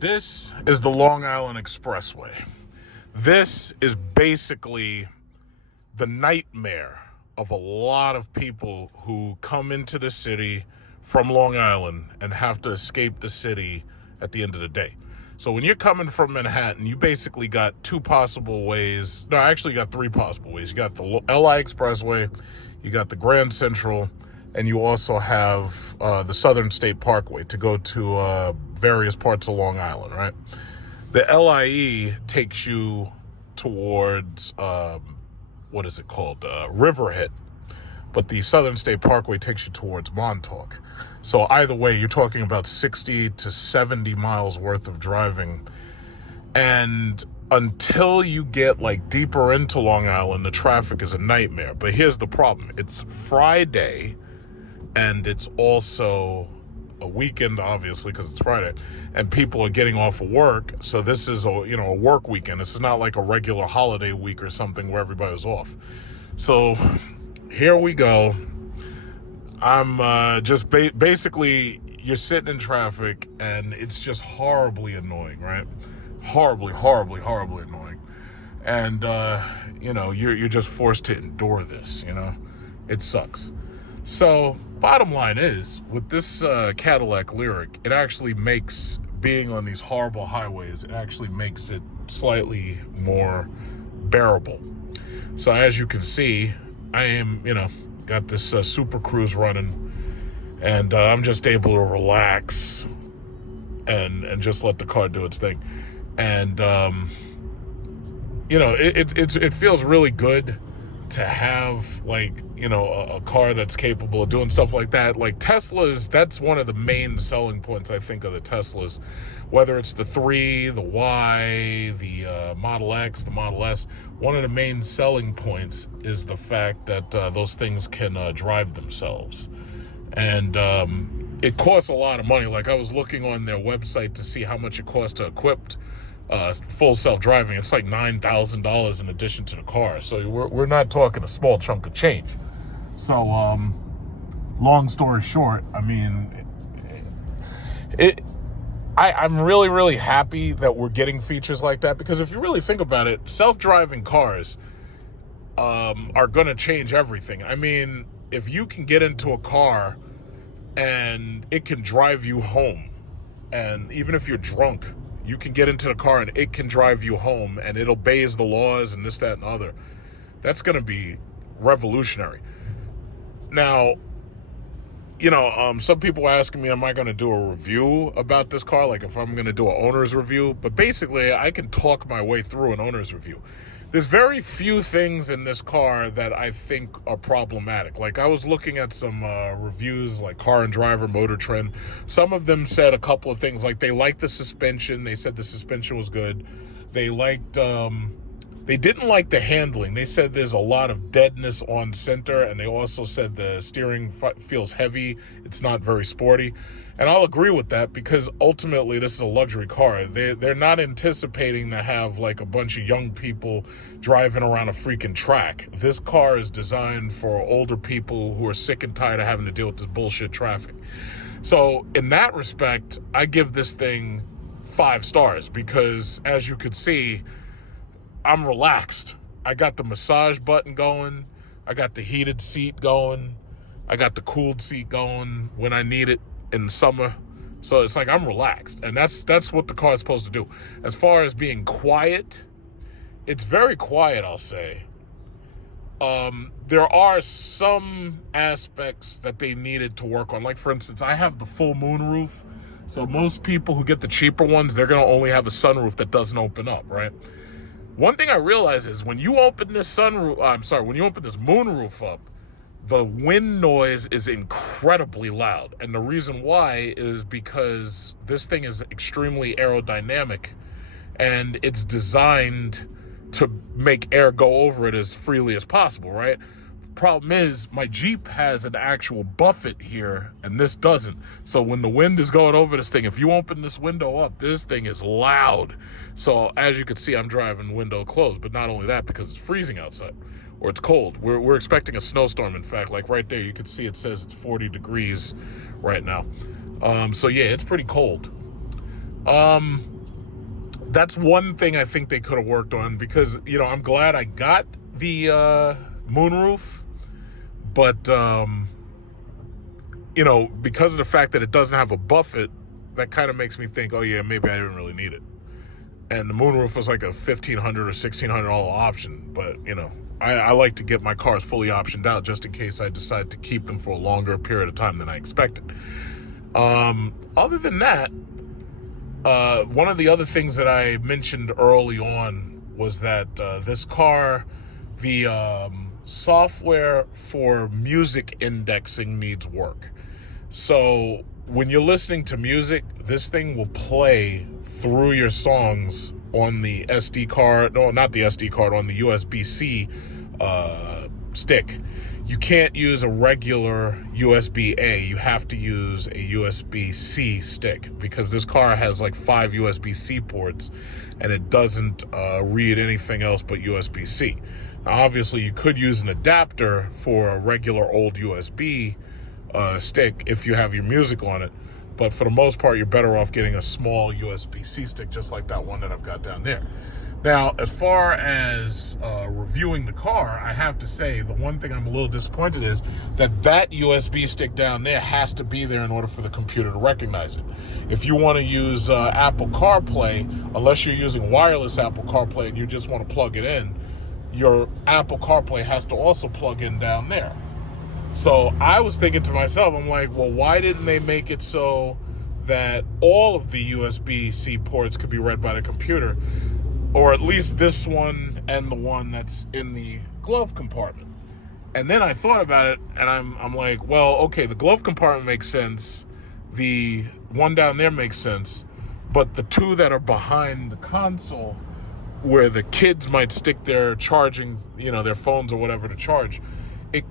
This is the Long Island Expressway. This is basically the nightmare of a lot of people who come into the city from Long Island and have to escape the city at the end of the day. So when you're coming from Manhattan, you basically got two possible ways. No, actually you got three possible ways. You got the LI Expressway, you got the Grand Central, and you also have the Southern State Parkway to go to various parts of Long Island, right? The LIE takes you towards, what is it called? Riverhead. But the Southern State Parkway takes you towards Montauk. So either way, you're talking about 60 to 70 miles worth of driving. And until you get like deeper into Long Island, the traffic is a nightmare. But here's the problem. It's Friday, and it's also a weekend, obviously, because it's Friday, and people are getting off of work. So this is a work weekend. This is not like a regular holiday week or something where everybody's off. So here we go. I'm just basically you're sitting in traffic, and it's just horribly annoying, right? Horribly annoying. And you're just forced to endure this. It sucks. So bottom line is, with this Cadillac LYRIQ, it actually makes being on these horrible highways, it actually makes it slightly more bearable. So as you can see, I am, got this Super Cruise running, and I'm just able to relax and just let the car do its thing. And, it feels really good to have a car that's capable of doing stuff like that. Like Teslas, that's one of the main selling points, I think, of the Teslas. Whether it's the 3, the Y, the Model X, the Model S, one of the main selling points is the fact that those things can drive themselves. And it costs a lot of money. Like, I was looking on their website to see how much it costs to equip full self-driving. It's like $9,000 in addition to the car. So we're not talking a small chunk of change. So long story short, I mean, I'm really happy that we're getting features like that, because if you really think about it, self-driving cars are going to change everything. I mean, if you can get into a car and it can drive you home, and even if you're drunk, you can get into the car and it can drive you home, and it obeys the laws and this, that, and other. That's going to be revolutionary. Now, some people are asking me, am I going to do a review about this car? Like, if I'm going to do an owner's review. But basically, I can talk my way through an owner's review. There's very few things in this car that I think are problematic. Like, I was looking at some reviews, like Car and Driver, Motor Trend. Some of them said a couple of things, like they liked the suspension. They said the suspension was good. They liked, they didn't like the handling. They said there's a lot of deadness on center, and they also said the steering feels heavy. It's not very sporty. And I'll agree with that, because ultimately this is a luxury car. They're not anticipating to have like a bunch of young people driving around a freaking track. This car is designed for older people who are sick and tired of having to deal with this bullshit traffic. So in that respect, I give this thing 5 stars, because as you could see, I'm relaxed. I got the massage button going. I got the heated seat going. I got the cooled seat going when I need it in the summer. So it's like I'm relaxed, and that's what the car is supposed to do. As far as being quiet, it's very quiet, I'll say. There are some aspects that they needed to work on. Like, for instance, I have the full moon roof. So most people who get the cheaper ones, they're going to only have a sunroof that doesn't open up, right? One thing I realize is when you open this when you open this moonroof up, the wind noise is incredibly loud. And the reason why is because this thing is extremely aerodynamic, and it's designed to make air go over it as freely as possible, right? Problem is, my Jeep has an actual buffet here, and this doesn't. So when the wind is going over this thing, if you open this window up, this thing is loud. So as you can see, I'm driving window closed. But not only that, because it's freezing outside, or it's cold. We're expecting a snowstorm. In fact, like right there, you can see it says it's 40 degrees right now. So yeah, it's pretty cold. That's one thing I think they could have worked on, because, I'm glad I got the moonroof, but, because of the fact that it doesn't have a buffet, that kind of makes me think, oh yeah, maybe I didn't really need it. And the moonroof was like a $1,500 or $1,600 option, but, I like to get my cars fully optioned out just in case I decide to keep them for a longer period of time than I expected. Other than that, one of the other things that I mentioned early on was that this car, the software for music indexing needs work. So when you're listening to music, this thing will play through your songs on the SD card. No, not the SD card, on the USB-C stick. You can't use a regular USB-A. You have to use a USB-C stick, because this car has like 5 USB-C ports and it doesn't read anything else but USB-C. Now, obviously, you could use an adapter for a regular old USB stick if you have your music on it, but for the most part, you're better off getting a small USB-C stick, just like that one that I've got down there. Now, as far as reviewing the car, I have to say the one thing I'm a little disappointed is that USB stick down there has to be there in order for the computer to recognize it. If you want to use Apple CarPlay, unless you're using wireless Apple CarPlay and you just want to plug it in, your Apple CarPlay has to also plug in down there. So I was thinking to myself, I'm like, well, why didn't they make it so that all of the USB-C ports could be read by the computer? Or at least this one and the one that's in the glove compartment. And then I thought about it, and I'm like, well, okay, the glove compartment makes sense. The one down there makes sense. But the two that are behind the console, where the kids might stick their charging, their phones or whatever to charge, it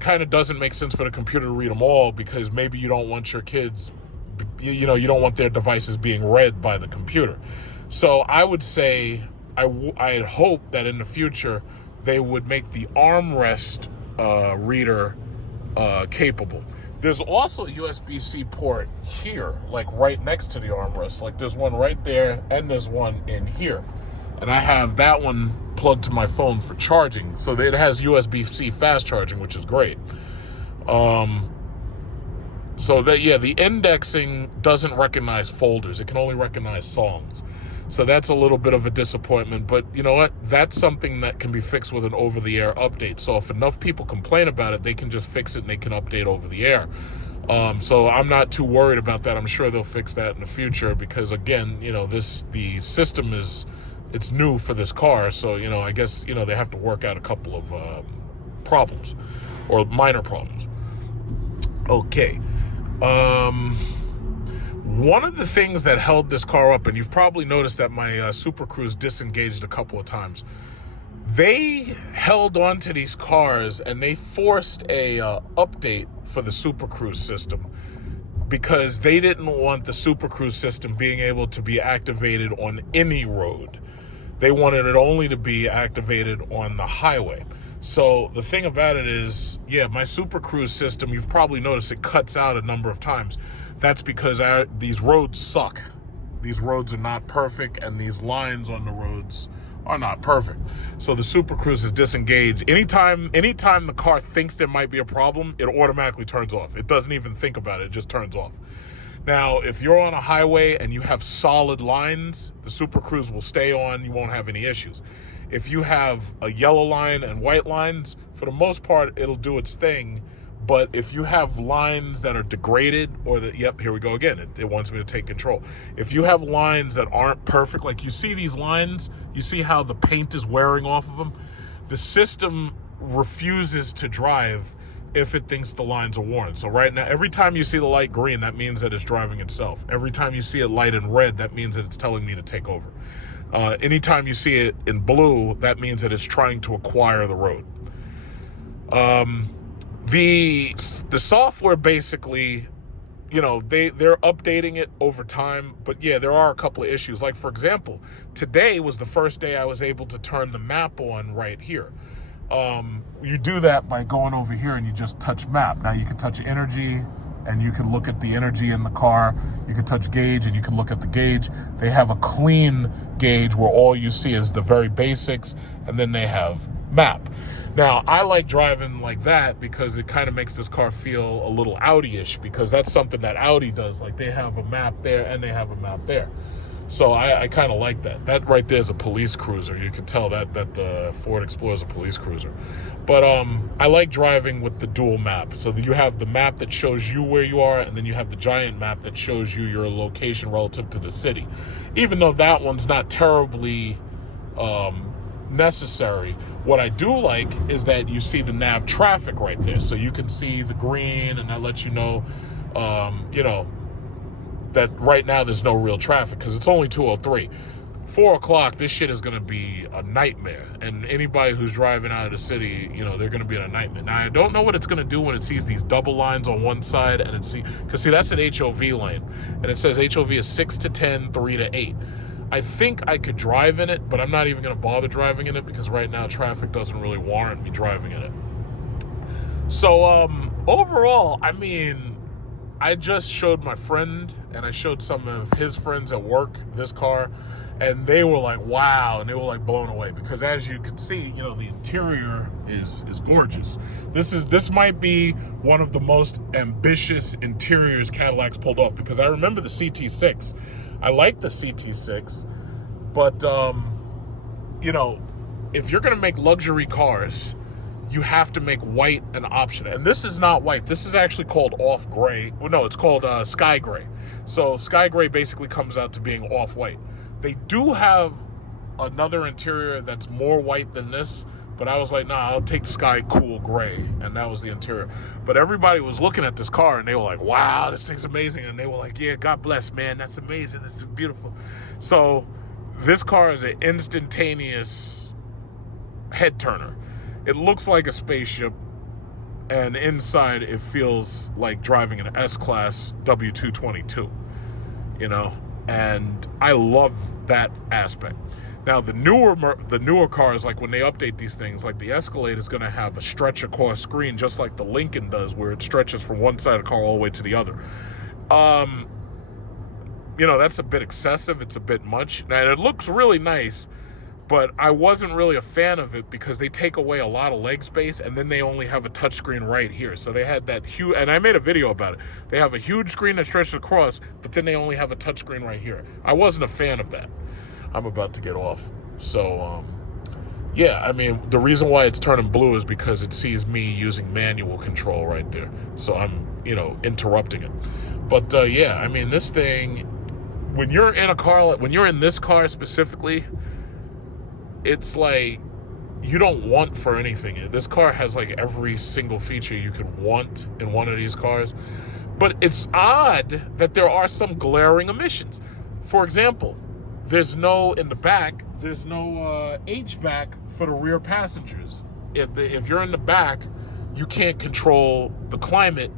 kind of doesn't make sense for the computer to read them all, because maybe you don't want your kids, you don't want their devices being read by the computer. So I would say, I hope that in the future they would make the armrest reader capable. There's also a USB-C port here, like right next to the armrest. Like there's one right there, and there's one in here. And I have that one plugged to my phone for charging. So it has USB-C fast charging, which is great. So that, yeah, the indexing doesn't recognize folders. It can only recognize songs. So that's a little bit of a disappointment, but you know what? That's something that can be fixed with an over-the-air update. So if enough people complain about it, they can just fix it and they can update over the air. So I'm not too worried about that. I'm sure they'll fix that in the future, because again, the system it's new for this car. So, I guess, they have to work out a couple of problems, or minor problems. Okay. One of the things that held this car up, and you've probably noticed that my Super Cruise disengaged a couple of times, they held on to these cars and they forced a update for the Super Cruise system, because they didn't want the Super Cruise system being able to be activated on any road. They wanted it only to be activated on the highway. So the thing about it is, yeah, my Super Cruise system, you've probably noticed it cuts out a number of times. That's because these roads suck. These roads are not perfect, and these lines on the roads are not perfect. So the Super Cruise is disengaged. Anytime the car thinks there might be a problem, it automatically turns off. It doesn't even think about it. It just turns off. Now, if you're on a highway and you have solid lines, the Super Cruise will stay on. You won't have any issues. If you have a yellow line and white lines, for the most part, it'll do its thing. But if you have lines that are degraded, or that, yep, here we go again, it wants me to take control. If you have lines that aren't perfect, like you see these lines, you see how the paint is wearing off of them? The system refuses to drive if it thinks the lines are worn. So right now, every time you see the light green, that means that it's driving itself. Every time you see it light in red, that means that it's telling me to take over. Anytime you see it in blue, that means that it's trying to acquire the road. The software basically, they're updating it over time, but yeah, there are a couple of issues. Like, for example, today was the first day I was able to turn the map on right here. You do that by going over here and you just touch map. Now you can touch energy, and you can look at the energy in the car. You can touch gauge and you can look at the gauge. They have a clean gauge where all you see is the very basics, and then they have map. Now, I like driving like that because it kind of makes this car feel a little Audi-ish, because that's something that Audi does. Like, they have a map there and they have a map there. So I kind of like that. That right there is a police cruiser. You can tell that the Ford Explorer is a police cruiser. But I like driving with the dual map. So that you have the map that shows you where you are, and then you have the giant map that shows you your location relative to the city. Even though that one's not terribly necessary, what I do like is that you see the nav traffic right there. So you can see the green, and that lets you know, that right now there's no real traffic because it's only 2:03. 4 o'clock, this shit is going to be a nightmare. And anybody who's driving out of the city, they're going to be in a nightmare. Now, I don't know what it's going to do when it sees these double lines on one side, and because that's an HOV lane, and it says HOV is 6 to 10, 3 to 8. I think I could drive in it, but I'm not even going to bother driving in it because right now traffic doesn't really warrant me driving in it. So overall, I mean, I just showed my friend and I showed some of his friends at work this car, and they were like, wow, and they were like blown away because, as you can see, the interior is gorgeous. This might be one of the most ambitious interiors Cadillac's pulled off, because I remember the CT6. I like the CT6, but if you're gonna make luxury cars, you have to make white an option. And this is not white. This is actually called off gray. Well, no, it's called sky gray. So sky gray basically comes out to being off-white. They do have another interior that's more white than this, but I was like, nah, I'll take sky cool gray, and that was the interior. But everybody was looking at this car, and they were like, wow, this thing's amazing. And they were like, yeah, God bless, man, that's amazing, this is beautiful. So this car is an instantaneous head turner. It looks like a spaceship, and inside it feels like driving an S-Class W222, and I love that aspect. Now, the newer cars, like when they update these things, like the Escalade is going to have a stretch across screen, just like the Lincoln does, where it stretches from one side of the car all the way to the other. That's a bit excessive. It's a bit much. And it looks really nice, but I wasn't really a fan of it because they take away a lot of leg space, and then they only have a touchscreen right here. So they had that huge, and I made a video about it. They have a huge screen that stretches across, but then they only have a touchscreen right here. I wasn't a fan of that. I'm about to get off. So, yeah, I mean, the reason why it's turning blue is because it sees me using manual control right there. So I'm, interrupting it. But, yeah, I mean, this thing, when you're in a car, when you're in this car specifically, it's like you don't want for anything. This car has like every single feature you could want in one of these cars. But it's odd that there are some glaring omissions. For example, there's no HVAC for the rear passengers. If you're in the back, you can't control the climate.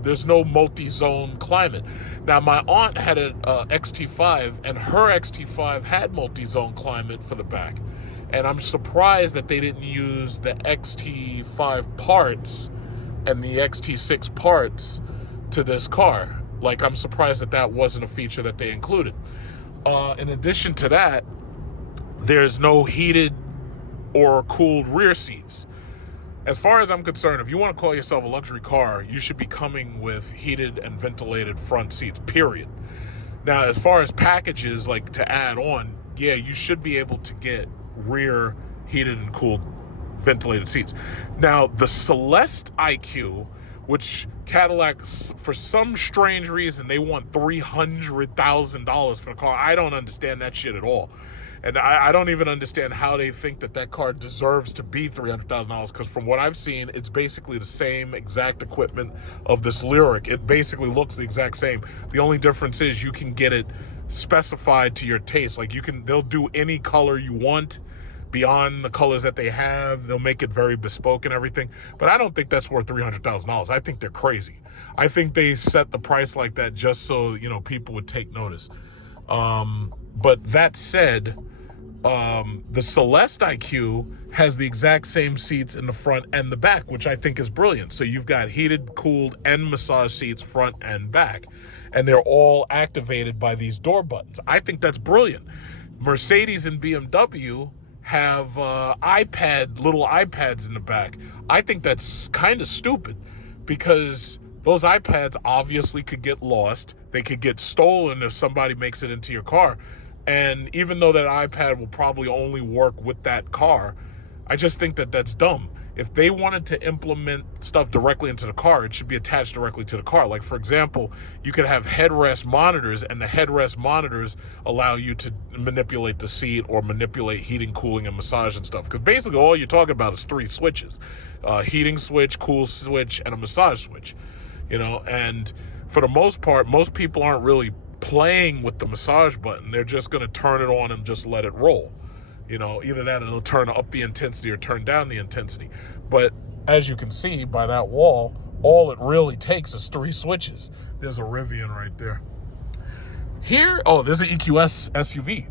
There's no multi-zone climate. Now, my aunt had an XT5, and her XT5 had multi-zone climate for the back. And I'm surprised that they didn't use the XT5 parts and the XT6 parts to this car. Like, I'm surprised that wasn't a feature that they included. In addition to that, there's no heated or cooled rear seats. As far as I'm concerned, if you want to call yourself a luxury car, you should be coming with heated and ventilated front seats, period. Now, as far as packages, like to add on, yeah, you should be able to get rear heated and cooled ventilated seats. Now, the Celeste IQ, which Cadillac, for some strange reason, they want $300,000 for the car. I don't understand that shit at all. And I don't even understand how they think that car deserves to be $300,000, because from what I've seen, it's basically the same exact equipment of this Lyriq. It basically looks the exact same. The only difference is you can get it specified to your taste. Like they'll do any color you want beyond the colors that they have. They'll make it very bespoke and everything. But I don't think that's worth $300,000. I think they're crazy. I think they set the price like that just so, people would take notice. But that said, The Celeste IQ has the exact same seats in the front and the back, which I think is brilliant. So you've got heated, cooled, and massage seats front and back, and they're all activated by these door buttons. I think that's brilliant. Mercedes and BMW have little iPads in the back. I think that's kind of stupid, because those iPads obviously could get lost. They could get stolen if somebody makes it into your car. And even though that iPad will probably only work with that car, I just think that that's dumb. If they wanted to implement stuff directly into the car, it should be attached directly to the car. Like, for example, you could have headrest monitors, and the headrest monitors allow you to manipulate the seat or manipulate heating, cooling, and massage and stuff. Because basically all you're talking about is 3 switches. Heating switch, cool switch, and a massage switch. And for the most part, most people aren't really playing with the massage button. They're just going to turn it on and just let it roll. Either that or it'll turn up the intensity or turn down the intensity. But as you can see by that wall, all it really takes is 3 switches. There's a Rivian right there. Here, there's an EQS SUV.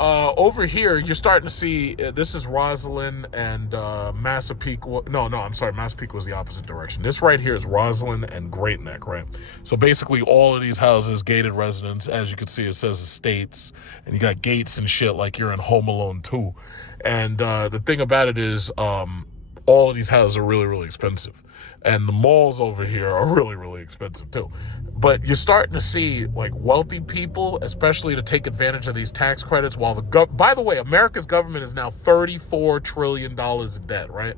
Over here, you're starting to see, this is Roslyn and Massapequa. No, I'm sorry, Massapequa was the opposite direction. This right here is Roslyn and Great Neck, right? So basically all of these houses, gated residence, as you can see, it says estates, and you got gates and shit like you're in Home Alone 2. And the thing about it is, all of these houses are really, really expensive. And the malls over here are really, really expensive too. But you're starting to see like wealthy people, especially to take advantage of these tax credits, while by the way, America's government is now $34 trillion in debt, right?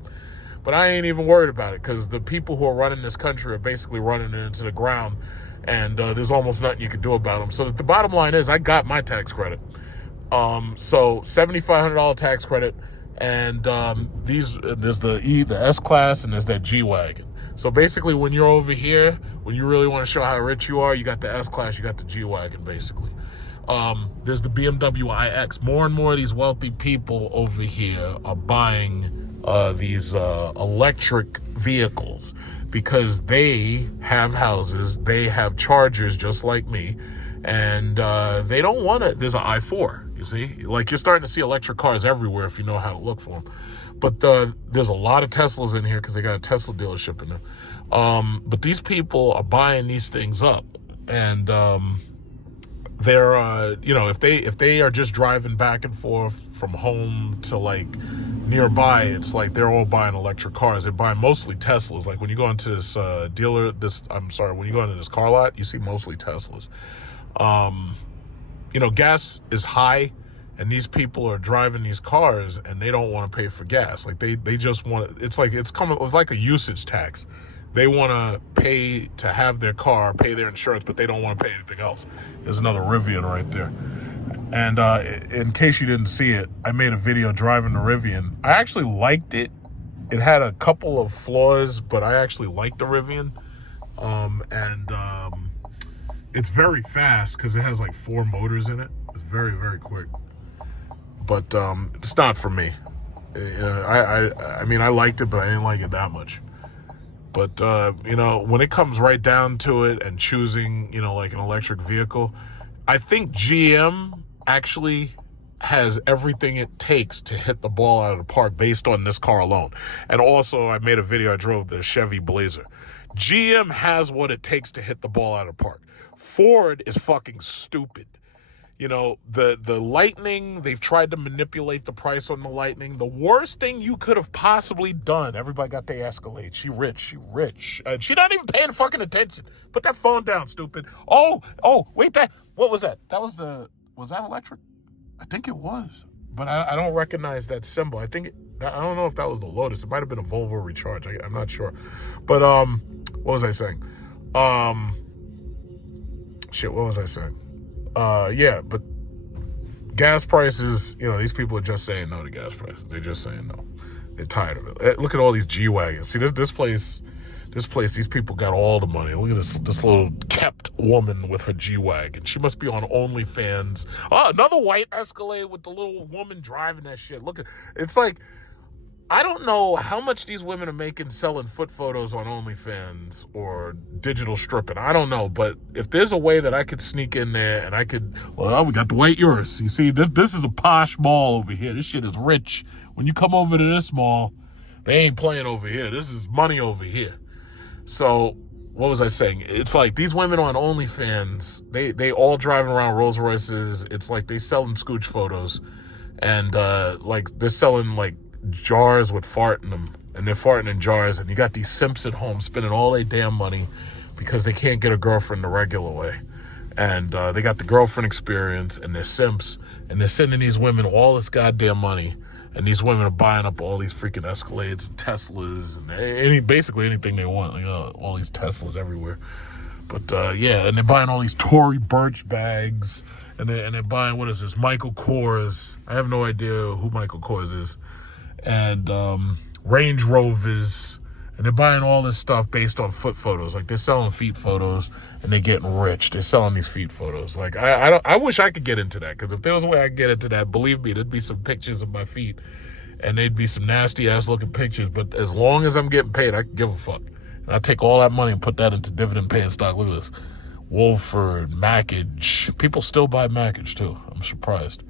But I ain't even worried about it, because the people who are running this country are basically running it into the ground, and there's almost nothing you can do about them. So the bottom line is, I got my tax credit. So $7,500 tax credit, and there's the S-Class, and there's that G-Wagon. So basically, when you're over here, when you really want to show how rich you are, you got the S-Class, you got the G-Wagon, basically. There's the BMW iX. More and more of these wealthy people over here are buying these electric vehicles, because they have houses, they have chargers just like me, and they don't want it. There's an i4, you see? Like, you're starting to see electric cars everywhere if you know how to look for them. But there's a lot of Teslas in here, because they got a Tesla dealership in there. But these people are buying these things up, and they're if they are just driving back and forth from home to like nearby, it's like they're all buying electric cars. They're buying mostly Teslas. Like, when you go into this when you go into this car lot, you see mostly Teslas. Gas is high, and these people are driving these cars, and they don't want to pay for gas. Like, they just want, it's like a usage tax. They want to pay to have their car, pay their insurance, but they don't want to pay anything else. There's another Rivian right there. And in case you didn't see it, I made a video driving the Rivian. I actually liked it. It had a couple of flaws, but I actually liked the Rivian. It's very fast, because it has like 4 motors in it. It's very, very quick. But it's not for me. I mean, I liked it, but I didn't like it that much. But, when it comes right down to it and choosing, like an electric vehicle, I think GM actually has everything it takes to hit the ball out of the park based on this car alone. And also, I made a video, I drove the Chevy Blazer. GM has what it takes to hit the ball out of the park. Ford is fucking stupid. The Lightning, they've tried to manipulate the price on the Lightning. The worst thing you could have possibly done, everybody got their Escalade. She rich. She not even paying fucking attention. Put that phone down, stupid. Oh, wait, what was that? Was that electric? I think it was. But I don't recognize that symbol. I don't know if that was the Lotus. It might have been a Volvo Recharge. I'm not sure. But, what was I saying? What was I saying? Yeah, but gas prices, these people are just saying no to gas prices. They're just saying no. They're tired of it. Look at all these G-Wagons. See, this place, these people got all the money. Look at this little kept woman with her G-Wagon. She must be on OnlyFans. Oh, another white Escalade with the little woman driving that shit. Look at, it's like, I don't know how much these women are making selling foot photos on OnlyFans or digital stripping. I don't know, but if there's a way that I could sneak in there and I could, well, we got the white yours. You see, this is a posh mall over here. This shit is rich. When you come over to this mall, they ain't playing over here. This is money over here. So, what was I saying? It's like these women on OnlyFans, they all driving around Rolls Royces. It's like they selling scooch photos, and like they're selling like jars with fart in them, and they're farting in jars, and you got these simps at home spending all their damn money because they can't get a girlfriend the regular way, and they got the girlfriend experience, and they're simps, and they're sending these women all this goddamn money, and these women are buying up all these freaking Escalades and Teslas and basically anything they want, like, all these Teslas everywhere. But yeah, and they're buying all these Tory Burch bags, and they're buying, what is this, Michael Kors. I have no idea who Michael Kors is. And Range Rovers, and they're buying all this stuff based on foot photos. Like, they're selling feet photos, and they're getting rich. They're selling these feet photos. Like, I wish I could get into that, because if there was a way I could get into that, believe me, there'd be some pictures of my feet, and they'd be some nasty-ass looking pictures. But as long as I'm getting paid, I can give a fuck. And I take all that money and put that into dividend-paying stock. Look at this. Wolford, Mackage. People still buy Mackage, too. I'm surprised.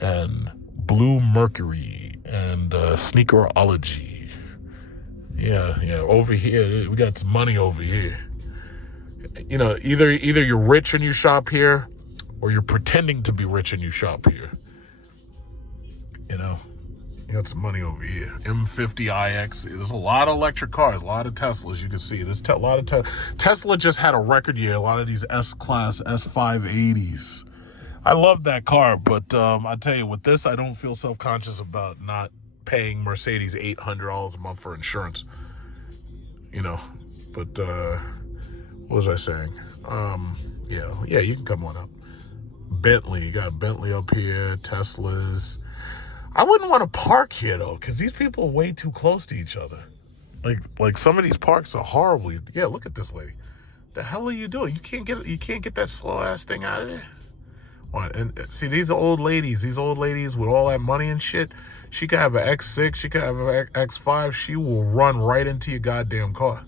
And Blue Mercury. And Sneakerology. Yeah, over here, we got some money over here. You know, either you're rich and you shop here, or you're pretending to be rich and you shop here. You know, you got some money over here. M50iX. There's a lot of electric cars, a lot of Teslas. You can see there's a lot of Tesla just had a record year. A lot of these S-Class S580s. I love that car, but I tell you, with this, I don't feel self-conscious about not paying Mercedes $800 a month for insurance. You know, but what was I saying? Yeah, you can come on up. Bentley, you got Bentley up here, Teslas. I wouldn't want to park here though, because these people are way too close to each other. Like some of these parks are horribly. Yeah, look at this lady. The hell are you doing? You can't get that slow ass thing out of there. And see, these old ladies with all that money and shit, she could have an X6, she could have an X5, she will run right into your goddamn car.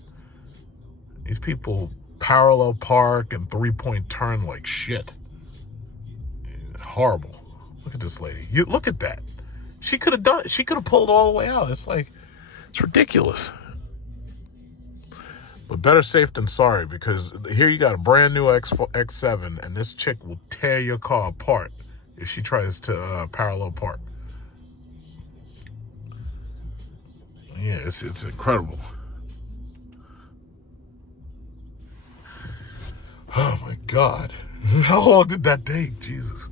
These people parallel park and three-point turn like shit. Horrible. Look at this lady. You look at that. She could have pulled all the way out. It's like, it's ridiculous. But better safe than sorry, because here you got a brand new X7, and this chick will tear your car apart if she tries to parallel park. Yeah, it's incredible. Oh my God. How long did that take? Jesus.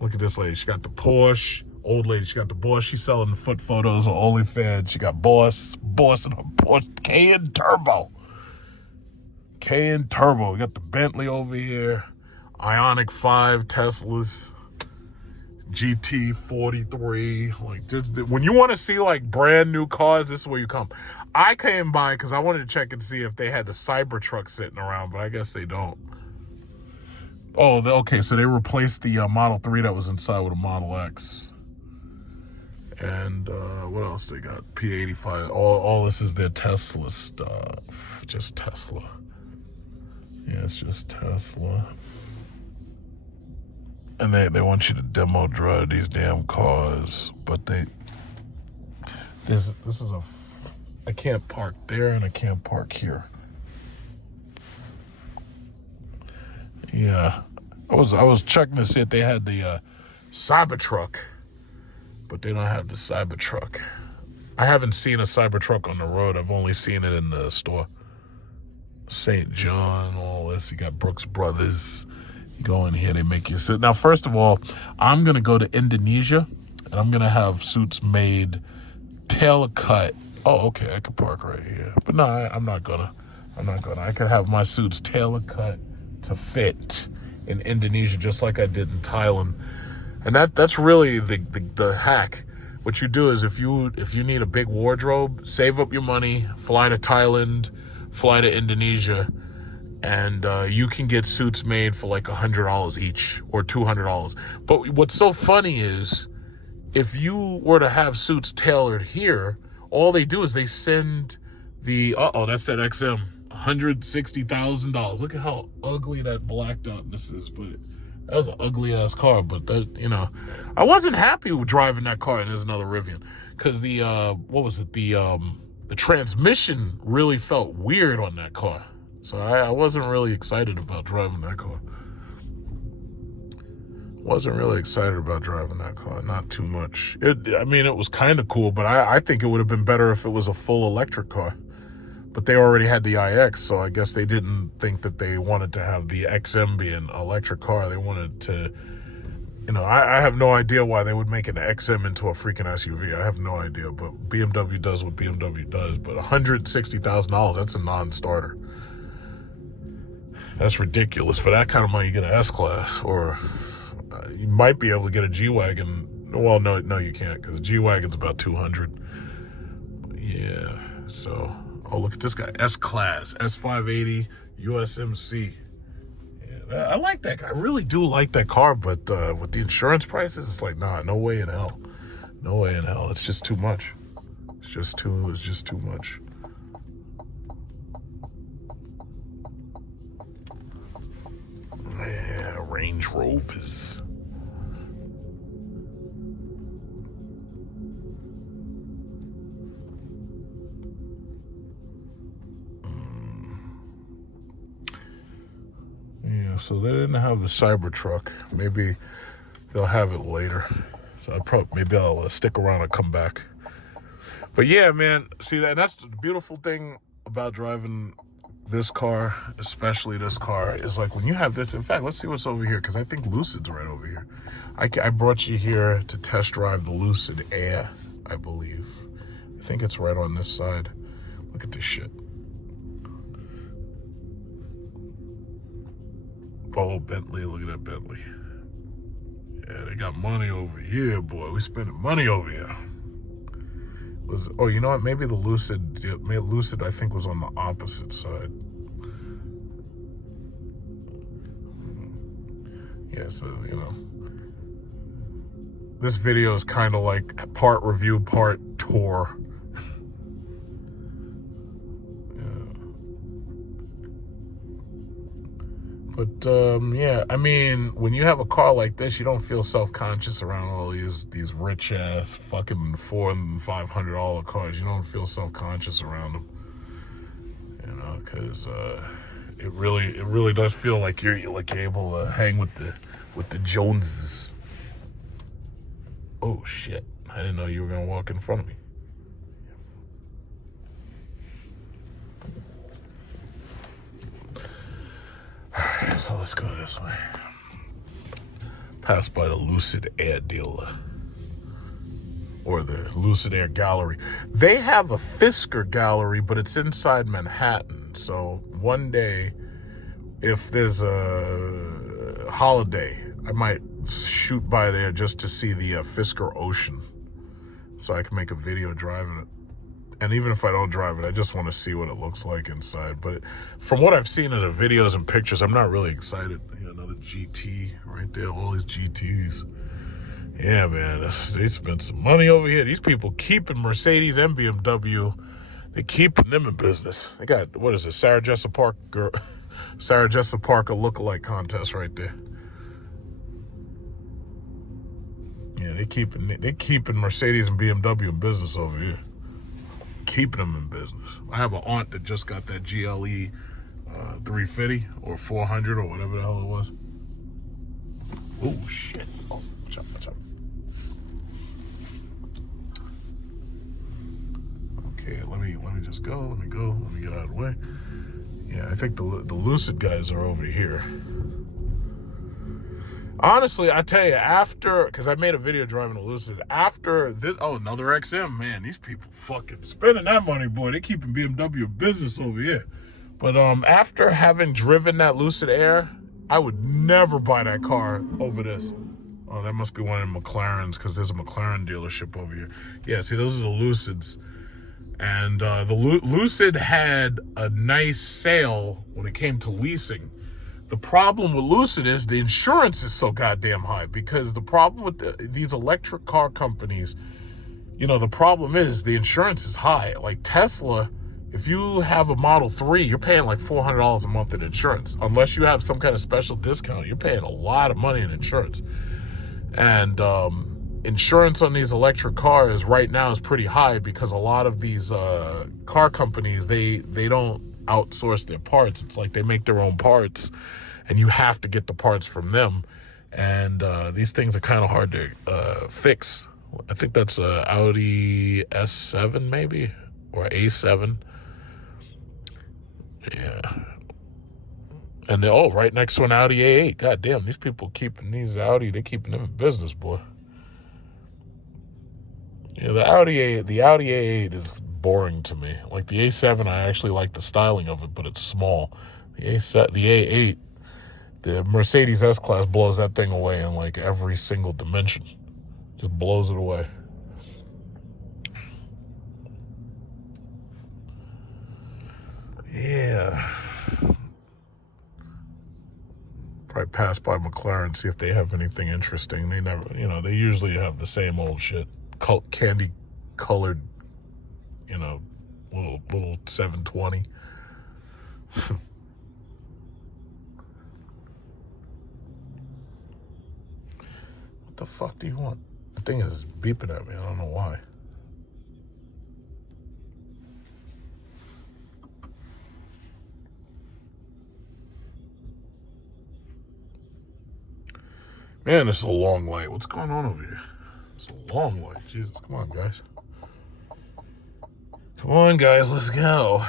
Look at this lady. She got the Porsche. Old lady, she got the Boss. She's selling the foot photos on OnlyFans. She got Boss in her Porsche Cayenne Turbo. We got the Bentley over here. Ioniq 5 Teslas. GT43. Like, just, when you want to see like brand new cars, this is where you come. I came by because I wanted to check and see if they had the Cybertruck sitting around, but I guess they don't. Oh, okay. So they replaced the Model 3 that was inside with a Model X. And what else they got? P85. All this is their Tesla stuff. Just Tesla. Yeah, it's just Tesla. And they want you to demo drive these damn cars, but I can't park there and I can't park here. Yeah, I was checking to see if they had the Cybertruck, but they don't have the Cybertruck. I haven't seen a Cybertruck on the road. I've only seen it in the store. St. John, all this. You got Brooks Brothers. You go in here, they make you sit. Now, first of all, I'm going to go to Indonesia, and I'm going to have suits made, tailor cut. Oh, okay, I could park right here. But no, I'm not going to. I could have my suits tailor cut to fit in Indonesia, just like I did in Thailand. And that's really the hack. What you do is if you need a big wardrobe, save up your money, fly to Thailand, fly to Indonesia, and you can get suits made for like $100 each or $200. But what's so funny is if you were to have suits tailored here, all they do is they send the, that's that XM, $160,000. Look at how ugly that blacked outness is, but that was an ugly ass car. But that, you know, I wasn't happy with driving that car. And there's another Rivian, because the the transmission really felt weird on that car. So I wasn't really excited about driving that car. Wasn't really excited about driving that car, not too much. I mean, it was kind of cool, but I think it would have been better if it was a full electric car. But they already had the iX, so I guess they didn't think that they wanted to have the XM be an electric car. They wanted to, you know, I have no idea why they would make an XM into a freaking SUV. I have no idea, but BMW does what BMW does. But $160,000, that's a non-starter. That's ridiculous. For that kind of money, you get an S-Class, or you might be able to get a G-Wagon. Well, no, you can't, because a G-Wagon's about 200. Yeah, so, oh, look at this guy, S-Class, S580, USMC. Yeah, I like that. I really do like that car, but with the insurance prices, it's like, nah, no way in hell. No way in hell. It's just too much. It's just too much. Yeah, Range Rovers. Yeah, so they didn't have the Cybertruck. Maybe they'll have it later. So maybe I'll stick around and come back. But yeah, man, see, that's the beautiful thing about driving this car, especially this car, is like when you have this. In fact, let's see what's over here, because I think Lucid's right over here. I brought you here to test drive the Lucid Air, I believe. I think it's right on this side. Look at this shit. Oh, Bentley, look at that Bentley. Yeah, they got money over here, boy. We spending money over here. Oh, you know what? Maybe the Lucid, I think, was on the opposite side. Yeah, so, you know, this video is kind of like part review, part tour. But, yeah, I mean, when you have a car like this, you don't feel self-conscious around all these rich-ass fucking $400 and $500 cars. You don't feel self-conscious around them, you know, because it really does feel like you're able to hang with the Joneses. Oh, shit. I didn't know you were going to walk in front of me. Alright, so let's go this way. Pass by the Lucid Air dealer. Or the Lucid Air Gallery. They have a Fisker Gallery, but it's inside Manhattan. So one day, if there's a holiday, I might shoot by there just to see the Fisker Ocean. So I can make a video driving it. And even if I don't drive it, I just want to see what it looks like inside. But from what I've seen in the videos and pictures, I'm not really excited. Yeah, another GT right there, all these GTs. Yeah, man, they spent some money over here. These people keeping Mercedes and BMW. They keeping them in business. They got, what is it, Sarah Jessica Parker lookalike contest right there. Yeah, they keeping Mercedes and BMW in business over here. Keeping them in business. I have an aunt that just got that GLE 350 or 400 or whatever the hell it was. Oh shit! Oh, watch out! Okay, let me just go. Let me get out of the way. Yeah, I think the Lucid guys are over here. Honestly, I tell you, because I made a video driving a Lucid, after this, another XM, man, these people fucking spending that money, boy. They keeping BMW business over here. But after having driven that Lucid Air, I would never buy that car over this. Oh, that must be one of the McLarens, because there's a McLaren dealership over here. Yeah, see, those are the Lucids. And the Lucid had a nice sale when it came to leasing, The problem with Lucid is the insurance is so goddamn high, because the problem with these electric car companies, you know, the problem is the insurance is high. Like Tesla, if you have a Model 3, you're paying like $400 a month in insurance. Unless you have some kind of special discount, you're paying a lot of money in insurance. And insurance on these electric cars right now is pretty high, because a lot of these car companies, they don't outsource their parts. It's like they make their own parts, and you have to get the parts from them. And these things are kind of hard to fix. I think that's a Audi S7 maybe, or A7. Yeah. And they're right next to an Audi A8. God damn, these people keeping these Audi, they're keeping them in business, boy. Yeah, the Audi A8 is boring to me. Like the A7, I actually like the styling of it, but it's small. The A8, the Mercedes S-Class blows that thing away in like every single dimension. Just blows it away. Yeah. Probably pass by McLaren, see if they have anything interesting. They never, you know, they usually have the same old shit. Candy colored, you know, little 720. What the fuck do you want? The thing is beeping at me. I don't know why. Man, this is a long light. What's going on over here? It's a long light. Jesus, come on, guys. Come on, guys, let's go.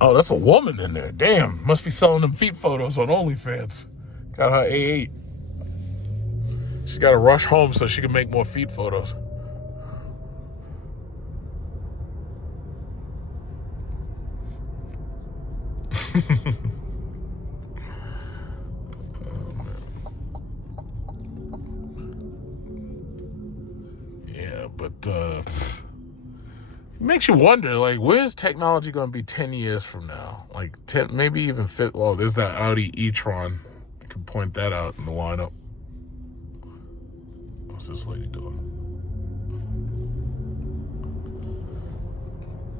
Oh, that's a woman in there. Damn, must be selling them feet photos on OnlyFans. Got her A8. She's got to rush home so she can make more feet photos. Yeah, but it makes you wonder, like, where's technology going to be 10 years from now? Like, 10, maybe even 50. Oh, there's that Audi e-tron. I can point that out in the lineup. What's this lady doing?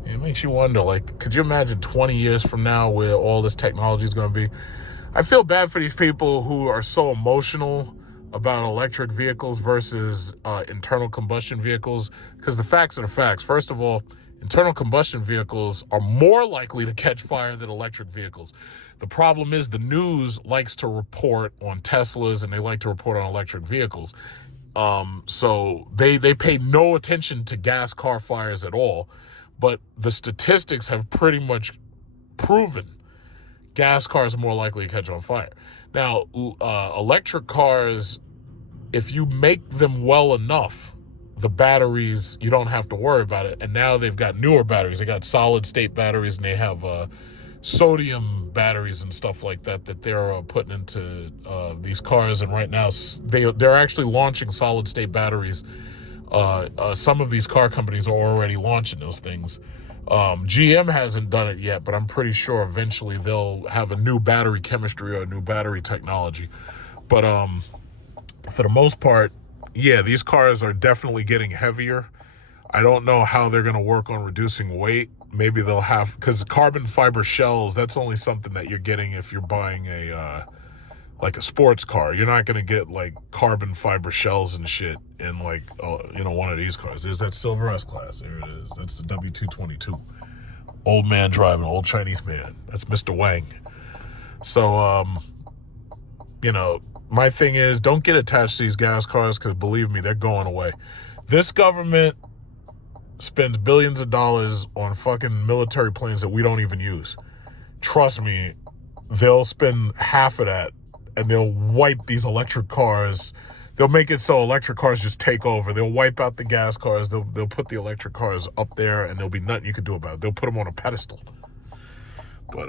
It makes you wonder, like, could you imagine 20 years from now where all this technology is going to be? I feel bad for these people who are so emotional about electric vehicles versus internal combustion vehicles, because the facts are the facts. First of all, internal combustion vehicles are more likely to catch fire than electric vehicles. The problem is the news likes to report on Teslas and they like to report on electric vehicles. So they pay no attention to gas car fires at all. But the statistics have pretty much proven gas cars are more likely to catch on fire. Now, electric cars, if you make them well enough, the batteries, you don't have to worry about it. And now they've got newer batteries. They got solid state batteries, and they have sodium batteries and stuff like that they're putting into these cars. And right now they're actually launching solid state batteries. Some of these car companies are already launching those things. GM hasn't done it yet, but I'm pretty sure eventually they'll have a new battery chemistry or a new battery technology. But for the most part, yeah, these cars are definitely getting heavier. I don't know how they're going to work on reducing weight. Maybe they'll have, because carbon fiber shells, that's only something that you're getting if you're buying like a sports car. You're not going to get like carbon fiber shells and shit in like, one of these cars. There's that silver S-Class. There it is. That's the W222. Old man driving, old Chinese man. That's Mr. Wang. So, my thing is, don't get attached to these gas cars, because believe me, they're going away. This government spends billions of dollars on fucking military planes that we don't even use. Trust me, they'll spend half of that and they'll wipe these electric cars. They'll make it so electric cars just take over. They'll wipe out the gas cars. They'll put the electric cars up there, and there'll be nothing you can do about it. They'll put them on a pedestal. But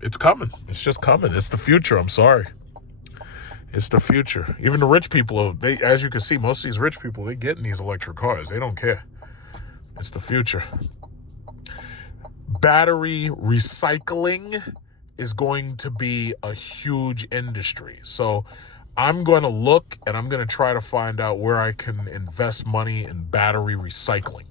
it's coming. It's just coming. It's the future. I'm sorry. It's the future. Even the rich people, as you can see, most of these rich people, they get in these electric cars. They don't care. It's the future. Battery recycling is going to be a huge industry. So I'm going to look and I'm going to try to find out where I can invest money in battery recycling.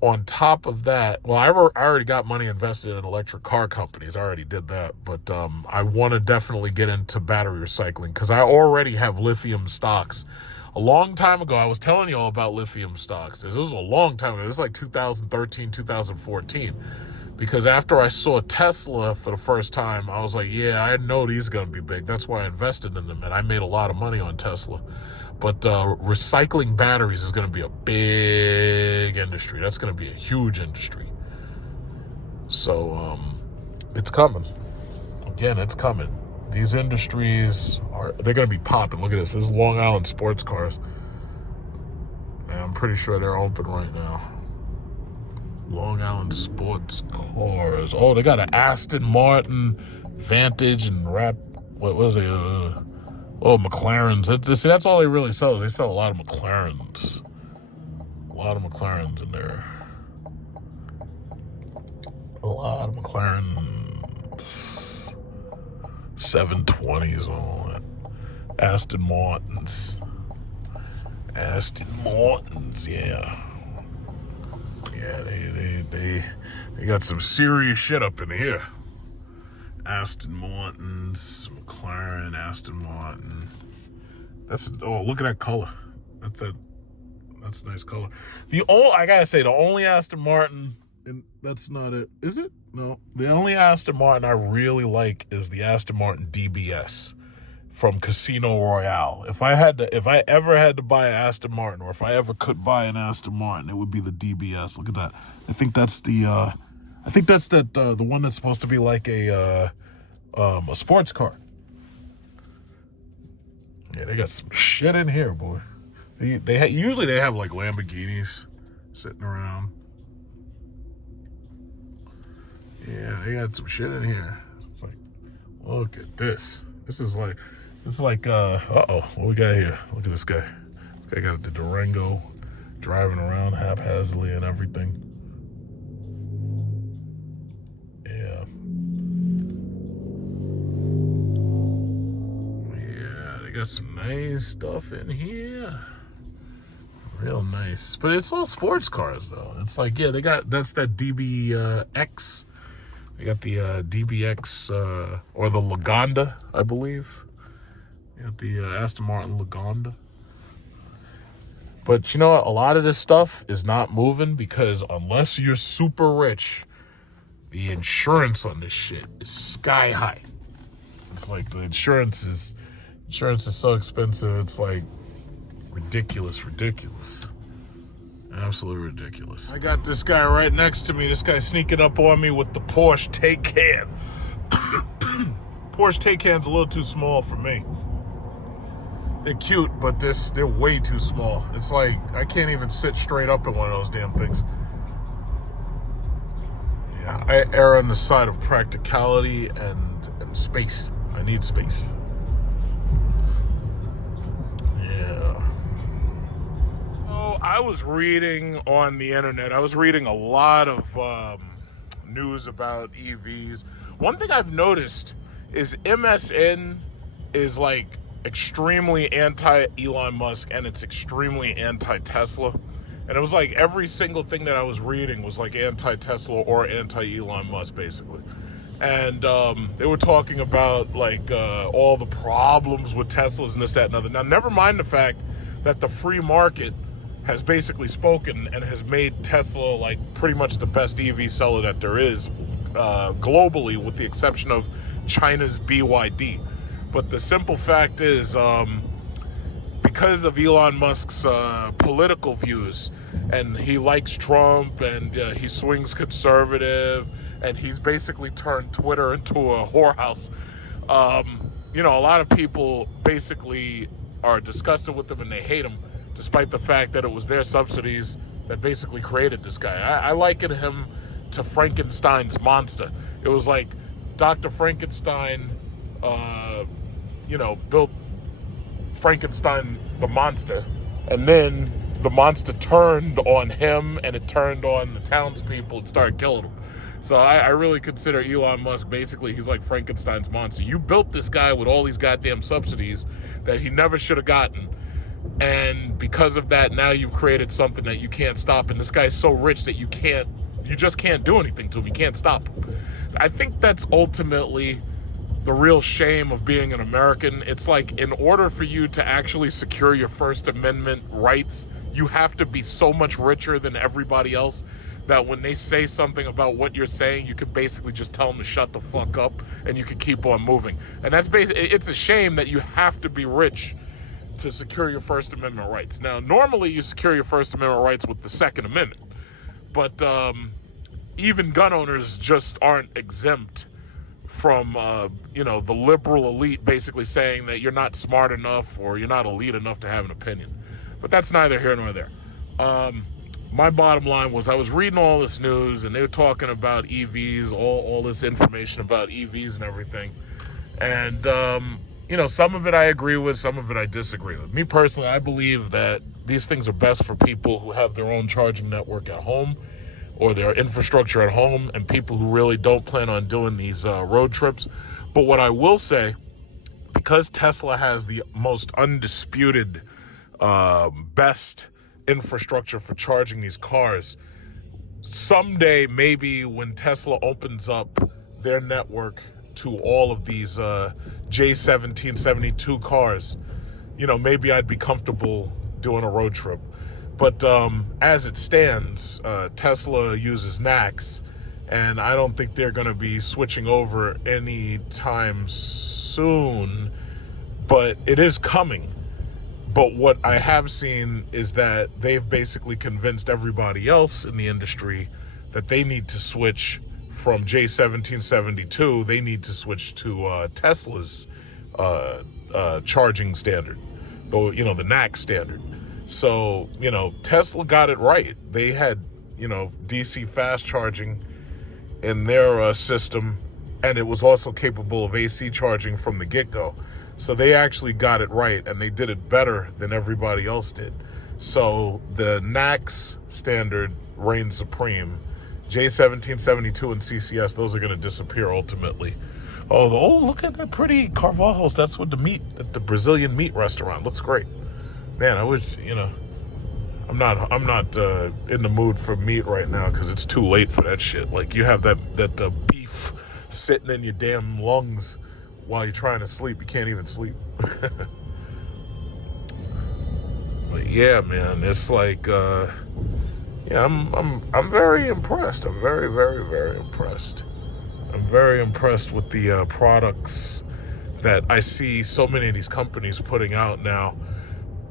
On top of that, well, I already got money invested in electric car companies. I already did that. But I want to definitely get into battery recycling because I already have lithium stocks. A long time ago, I was telling you all about lithium stocks. This was a long time ago. This was like 2013, 2014. Because after I saw Tesla for the first time, I was like, yeah, I know these are going to be big. That's why I invested in them, and I made a lot of money on Tesla. But recycling batteries is going to be a big industry. That's going to be a huge industry. So it's coming. Again, it's coming. These industries they're going to be popping. Look at this. This is Long Island sports cars. And I'm pretty sure they're open right now. Long Island sports cars. Oh, they got an Aston Martin Vantage and what was it? McLarens. That's all they really sell. They sell a lot of McLarens. A lot of McLarens in there. A lot of McLarens. 720s, all that. Aston Martins, yeah. Yeah, they got some serious shit up in here. Aston Martins, McLaren, Aston Martin. Look at that color. That's a nice color. I gotta say, the only Aston Martin, and that's not it. Is it? No. The only Aston Martin I really like is the Aston Martin DBS from Casino Royale. If I ever had to buy an Aston Martin, or if I ever could buy an Aston Martin, it would be the DBS. Look at that. I think that's the one that's supposed to be like a sports car. Yeah, they got some shit in here, boy. Usually they have like Lamborghinis sitting around. Yeah, they got some shit in here. It's like, look at this. This is like, what we got here? Look at this guy. This guy got the Durango driving around haphazardly and everything. Yeah. Yeah, they got some nice stuff in here. Real nice. But it's all sports cars, though. It's like, yeah, that's that DBX. They got the DBX, or the Lagonda, I believe. They got the Aston Martin Lagonda. But you know what? A lot of this stuff is not moving because unless you're super rich, the insurance on this shit is sky high. It's like the insurance is so expensive. It's like ridiculous. Absolutely ridiculous. I got this guy right next to me. This guy sneaking up on me with the Porsche Taycan. Porsche Taycan's a little too small for me. They're cute, but they're way too small. It's like I can't even sit straight up in one of those damn things. Yeah, I err on the side of practicality and space. I need space. I was reading on the internet. I was reading a lot of news about EVs. One thing I've noticed is MSN is like extremely anti-Elon Musk and it's extremely anti-Tesla. And it was like every single thing that I was reading was like anti-Tesla or anti-Elon Musk, basically. And they were talking about like all the problems with Teslas and this, that, and other. Now, never mind the fact that the free market has basically spoken and has made Tesla like pretty much the best EV seller that there is globally, with the exception of China's BYD. But the simple fact is, because of Elon Musk's political views, and he likes Trump, and he swings conservative, and he's basically turned Twitter into a whorehouse. A lot of people basically are disgusted with him and they hate him, despite the fact that it was their subsidies that basically created this guy. I liken him to Frankenstein's monster. It was like Dr. Frankenstein, built Frankenstein the monster, and then the monster turned on him and it turned on the townspeople and started killing them. So I really consider Elon Musk, basically, he's like Frankenstein's monster. You built this guy with all these goddamn subsidies that he never should have gotten. And because of that, now you've created something that you can't stop. And this guy's so rich that you just can't do anything to him. You can't stop him. I think that's ultimately the real shame of being an American. It's like, in order for you to actually secure your First Amendment rights, you have to be so much richer than everybody else that when they say something about what you're saying, you could basically just tell them to shut the fuck up and you can keep on moving. And that's basically, it's a shame that you have to be rich to secure your First Amendment rights. Now, normally you secure your First Amendment rights with the Second Amendment, but even gun owners just aren't exempt from, the liberal elite basically saying that you're not smart enough or you're not elite enough to have an opinion. But that's neither here nor there. My bottom line was, I was reading all this news and they were talking about EVs, all this information about EVs and everything. And, some of it I agree with, some of it I disagree with. Me personally, I believe that these things are best for people who have their own charging network at home or their infrastructure at home, and people who really don't plan on doing these road trips. But what I will say, because Tesla has the most undisputed, best infrastructure for charging these cars, someday, maybe when Tesla opens up their network to all of these J1772 cars, maybe I'd be comfortable doing a road trip. But as it stands, Tesla uses NACS, and I don't think they're going to be switching over anytime soon, but it is coming. But what I have seen is that they've basically convinced everybody else in the industry that they need to switch from J1772. They need to switch to Tesla's charging standard, the NACS standard. So, Tesla got it right. They had, DC fast charging in their system, and it was also capable of AC charging from the get-go. So they actually got it right, and they did it better than everybody else did. So the NACS standard reigns supreme. J1772 and CCS, those are going to disappear ultimately. Oh, look at that pretty Carvajos. That's what the Brazilian meat restaurant looks great. Man, I wish, I'm not in the mood for meat right now because it's too late for that shit. Like, you have that beef sitting in your damn lungs while you're trying to sleep. You can't even sleep. But yeah, man, it's like, I'm very impressed. I'm very, very, very impressed. I'm very impressed with the products that I see so many of these companies putting out now.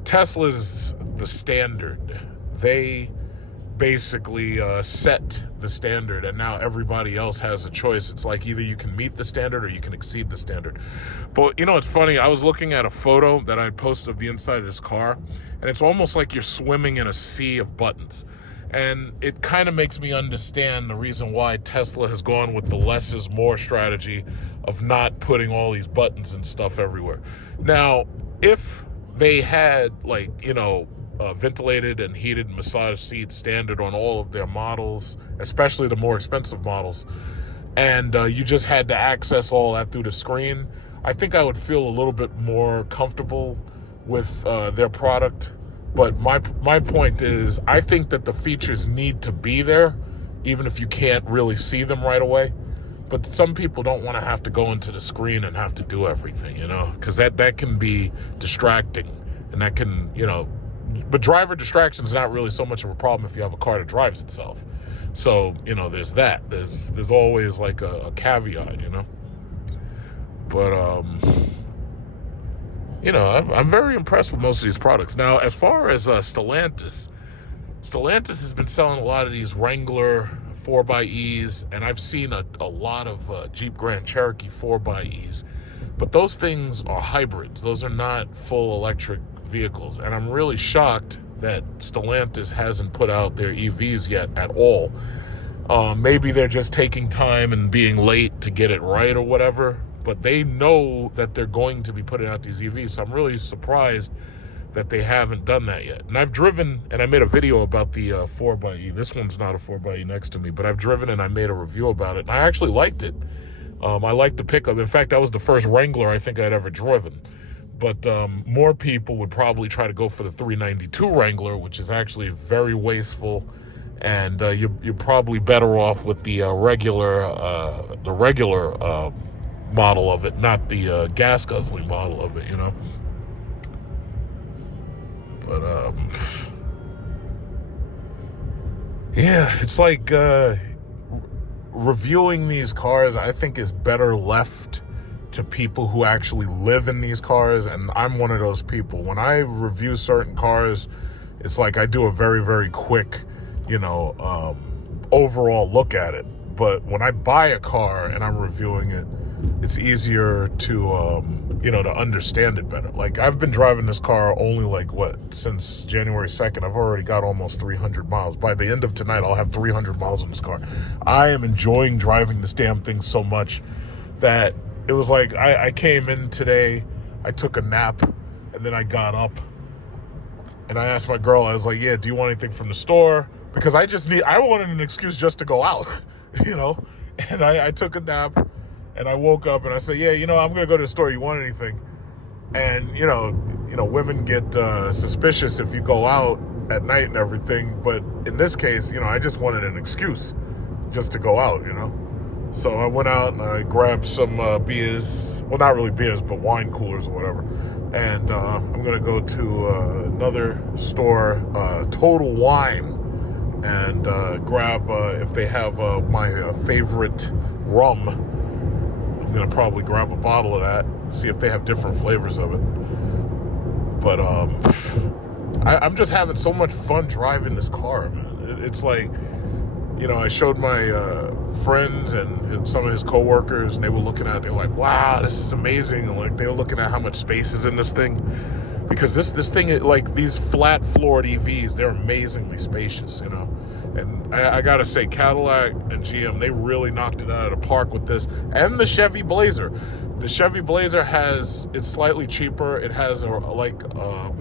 Tesla's the standard. They basically set the standard, and now everybody else has a choice. It's like either you can meet the standard or you can exceed the standard. But it's funny, I was looking at a photo that I posted of the inside of this car, and it's almost like you're swimming in a sea of buttons. And it kind of makes me understand the reason why Tesla has gone with the less is more strategy of not putting all these buttons and stuff everywhere. Now, if they had ventilated and heated massage seats standard on all of their models, especially the more expensive models, and you just had to access all that through the screen, I think I would feel a little bit more comfortable with their product. But my point is, I think that the features need to be there, even if you can't really see them right away. But some people don't want to have to go into the screen and have to do everything, because that can be distracting, and that can, but driver distraction is not really so much of a problem if you have a car that drives itself. So, there's that. There's always like a caveat, But, I'm very impressed with most of these products. Now, as far as Stellantis has been selling a lot of these Wrangler 4xEs, and I've seen a lot of Jeep Grand Cherokee 4xEs. But those things are hybrids. Those are not full electric vehicles. And I'm really shocked that Stellantis hasn't put out their EVs yet at all. Maybe they're just taking time and being late to get it right or whatever. But they know that they're going to be putting out these EVs. So I'm really surprised that they haven't done that yet. And I've driven, and I made a video about the 4xe. This one's not a 4xe next to me, but I've driven and I made a review about it, and I actually liked it. I liked the pickup. In fact, that was the first Wrangler I think I'd ever driven. But more people would probably try to go for the 392 Wrangler, which is actually very wasteful, and you're probably better off with the regular model of it, not the gas guzzling model of it, you know. But yeah, it's like reviewing these cars, I think, is better left to people who actually live in these cars, and I'm one of those people. When I review certain cars, it's like I do a very, very quick, you know, overall look at it. But when I buy a car and I'm reviewing it, it's easier to, you know, to understand it better. Like, I've been driving this car only since January 2nd. I've already got almost 300 miles. By the end of tonight, I'll have 300 miles on this car. I am enjoying driving this damn thing so much that it was like I came in today, I took a nap, and then I got up, and I asked my girl, I was like, yeah, do you want anything from the store? Because I wanted an excuse just to go out, you know? And I took a nap, and I woke up, and I said, yeah, you know, I'm going to go to the store. You want anything? And, you know, women get suspicious if you go out at night and everything. But in this case, you know, I just wanted an excuse just to go out, you know? So I went out and I grabbed some beers. Well, not really beers, but wine coolers or whatever. And I'm going to go to another store, Total Wine, and grab, if they have my favorite rum, I'm going to probably grab a bottle of that, see if they have different flavors of it. But I'm just having so much fun driving this car, man. It's like, you know, I showed my friends and some of his coworkers, and they were looking at it. They were like, wow, this is amazing. And like, they were looking at how much space is in this thing. Because this thing, like these flat-floored EVs, they're amazingly spacious, you know. And I got to say, Cadillac and GM, they really knocked it out of the park with this. And the Chevy Blazer. The Chevy Blazer it's slightly cheaper. It has a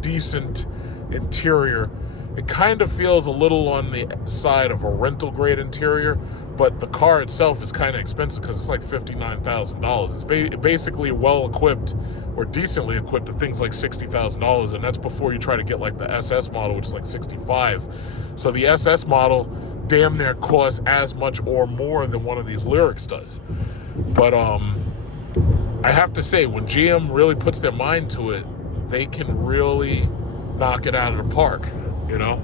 decent interior. It kind of feels a little on the side of a rental grade interior, but the car itself is kind of expensive because it's like $59,000. It's basically well equipped or decently equipped to things like $60,000, and that's before you try to get like the SS model, which is like $65,000. So the SS model damn near costs as much or more than one of these Lyriqs does. But I have to say, when GM really puts their mind to it, they can really knock it out of the park. You know,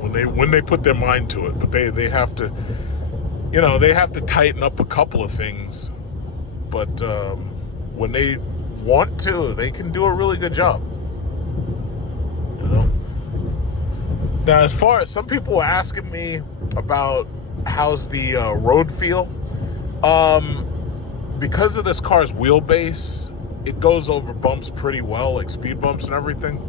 when they put their mind to it, but they have to, you know, they have to tighten up a couple of things, but when they want to, they can do a really good job. You know. Now, as far as some people were asking me about how's the road feel, because of this car's wheelbase, it goes over bumps pretty well, like speed bumps and everything.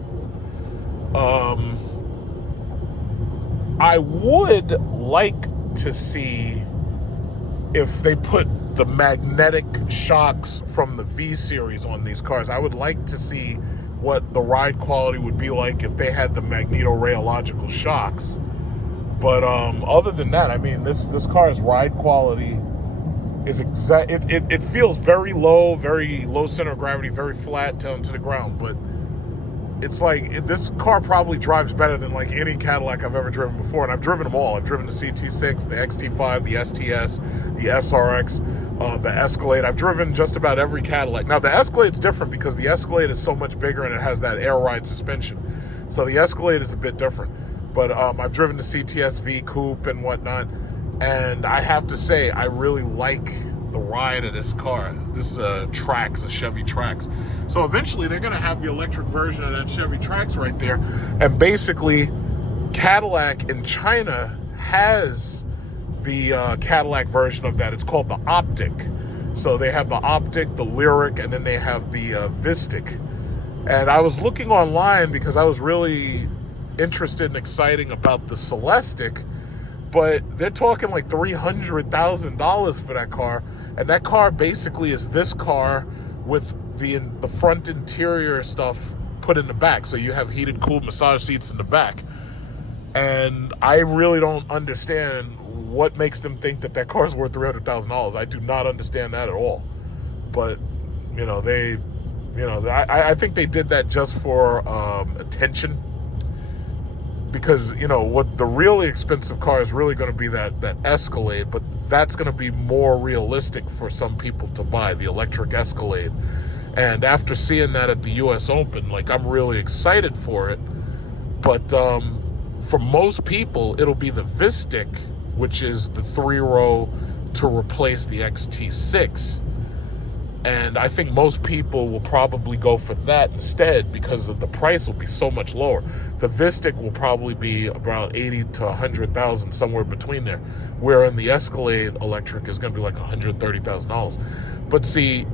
I would like to see if they put the magnetic shocks from the V series on these cars. I would like to see what the ride quality would be like if they had the magnetorheological shocks. But other than that, I mean, this car's ride quality is it feels very low center of gravity, very flat down to the ground, but it's like this car probably drives better than like any Cadillac I've ever driven before, and I've driven them all. I've driven the CT6, the XT5, the STS, the SRX, the Escalade. I've driven just about every Cadillac. Now the Escalade's different because the Escalade is so much bigger and it has that air ride suspension. So the Escalade is a bit different. But I've driven the CTS-V coupe and whatnot, and I have to say I really like the ride of this car. This Trax, a Chevy Trax. So eventually they're going to have the electric version of that Chevy Trax right there. And basically Cadillac in China has the Cadillac version of that. It's called the Optic. So they have the Optic, the Lyriq, and then they have the Vistic. And I was looking online because I was really interested and exciting about the Celestiq, but they're talking like $300,000 for that car. And that car basically is this car with the front interior stuff put in the back. So you have heated, cooled massage seats in the back. And I really don't understand what makes them think that car is worth $300,000. I do not understand that at all. But, I think they did that just for attention. Because, what the really expensive car is really going to be that Escalade, but that's going to be more realistic for some people to buy, the electric Escalade. And after seeing that at the US Open, I'm really excited for it. But for most people, it'll be the Vistic, which is the 3-row to replace the XT6. And I think most people will probably go for that instead because of the price will be so much lower. The Vistic will probably be about $80,000 to $100,000, somewhere between there. Where in the Escalade electric is going to be like $130,000. But see,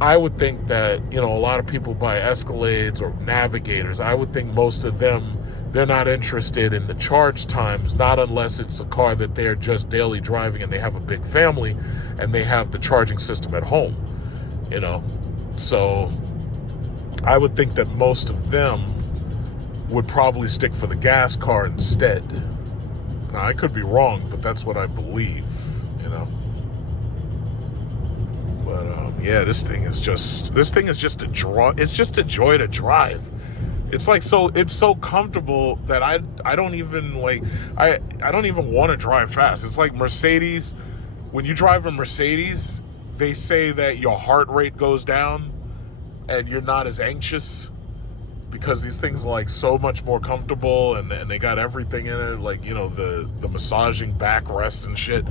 I would think that, a lot of people buy Escalades or Navigators. I would think most of them, they're not interested in the charge times, not unless it's a car that they're just daily driving and they have a big family and they have the charging system at home, So I would think that most of them would probably stick for the gas car instead. Now, I could be wrong, but that's what I believe, But yeah, this thing is just a draw. It's just a joy to drive. It's it's so comfortable that I don't even I don't even want to drive fast. It's like Mercedes. When you drive a Mercedes, they say that your heart rate goes down and you're not as anxious because these things are so much more comfortable and they got everything in it, the massaging backrests and shit,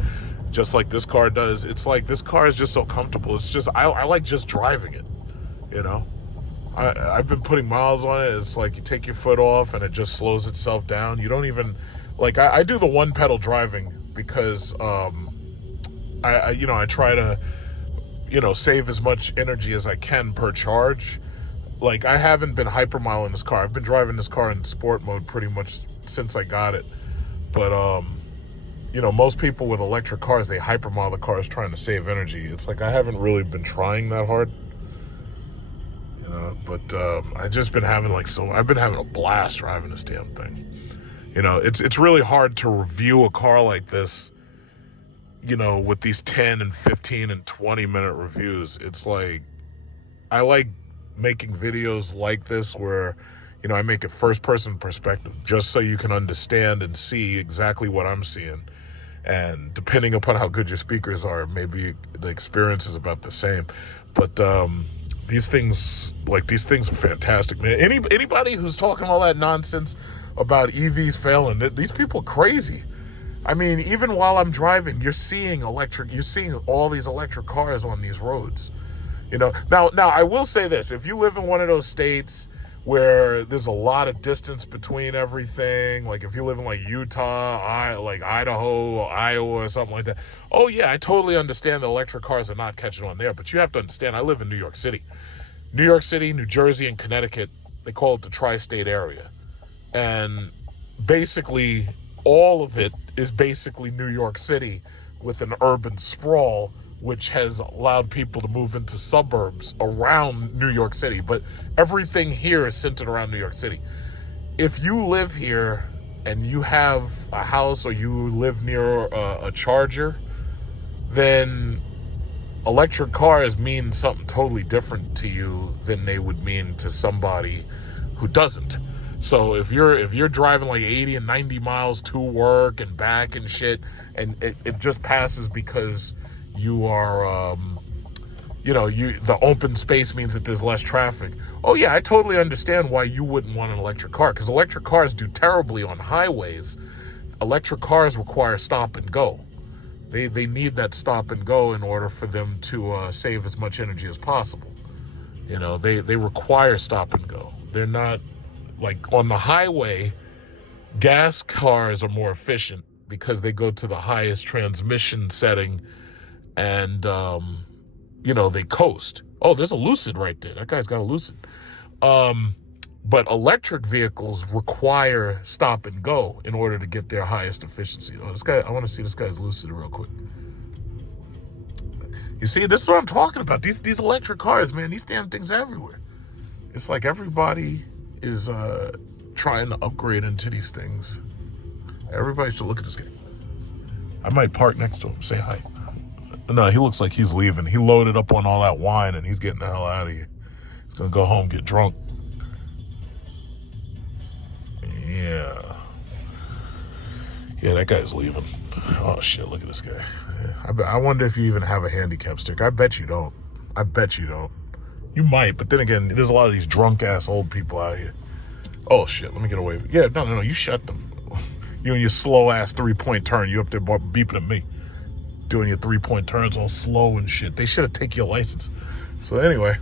just like this car does. It's this car is just so comfortable. It's just I like just driving it, I've been putting miles on it. It's you take your foot off and it just slows itself down. You don't even I do the one pedal driving because I try to save as much energy as I can per charge. I haven't been hypermiling this car. I've been driving this car in sport mode pretty much since I got it. But most people with electric cars, they hypermile the cars trying to save energy. It's I haven't really been trying that hard. But I've just been having I've been having a blast driving this damn thing. It's really hard to review a car like this, with these 10 and 15 and 20 minute reviews. It's I like making videos like this where, I make it first person perspective just so you can understand and see exactly what I'm seeing. And depending upon how good your speakers are, maybe the experience is about the same. But, these things are fantastic, man. Anybody who's talking all that nonsense about EVs failing, these people are crazy. I mean, even while I'm driving, you're seeing all these electric cars on these roads. Now I will say this: if you live in one of those states where there's a lot of distance between everything, if you live in Utah, Idaho, Iowa, or something like that, oh yeah, I totally understand that electric cars are not catching on there. But you have to understand, I live in New York City, New Jersey, and Connecticut. They call it the tri-state area, and basically all of it is basically New York City with an urban sprawl, which has allowed people to move into suburbs around New York City. But everything here is centered around New York City. If you live here and you have a house or you live near a charger, then electric cars mean something totally different to you than they would mean to somebody who doesn't. So if you're driving 80 and 90 miles to work and back and shit, and it just passes because you are, the open space means that there's less traffic. Oh yeah, I totally understand why you wouldn't want an electric car, because electric cars do terribly on highways. Electric cars require stop and go. They need that stop and go in order for them to save as much energy as possible. They require stop and go. They're not on the highway. Gas cars are more efficient because they go to the highest transmission setting and, they coast. Oh, there's a Lucid right there. That guy's got a Lucid. But electric vehicles require stop and go in order to get their highest efficiency. Oh, this guy, I want to see this guy's Lucid real quick. You see, this is what I'm talking about. These electric cars, man, these damn things everywhere. It's like everybody is trying to upgrade into these things. Everybody should look at this guy. I might park next to him, say hi. No, he looks like he's leaving. He loaded up on all that wine and he's getting the hell out of here. He's gonna go home, get drunk. Yeah. Yeah, that guy's leaving. Oh shit, look at this guy. Yeah. I wonder if you even have a handicap sticker. I bet you don't. I bet you don't. You might, but then again, there's a lot of these drunk ass old people out here. Oh shit, let me get away with it. Yeah, no, you shut them. You and your slow ass 3-point turn. You up there beeping at me. Doing your 3-point turns all slow and shit. They should have taken your license. So anyway.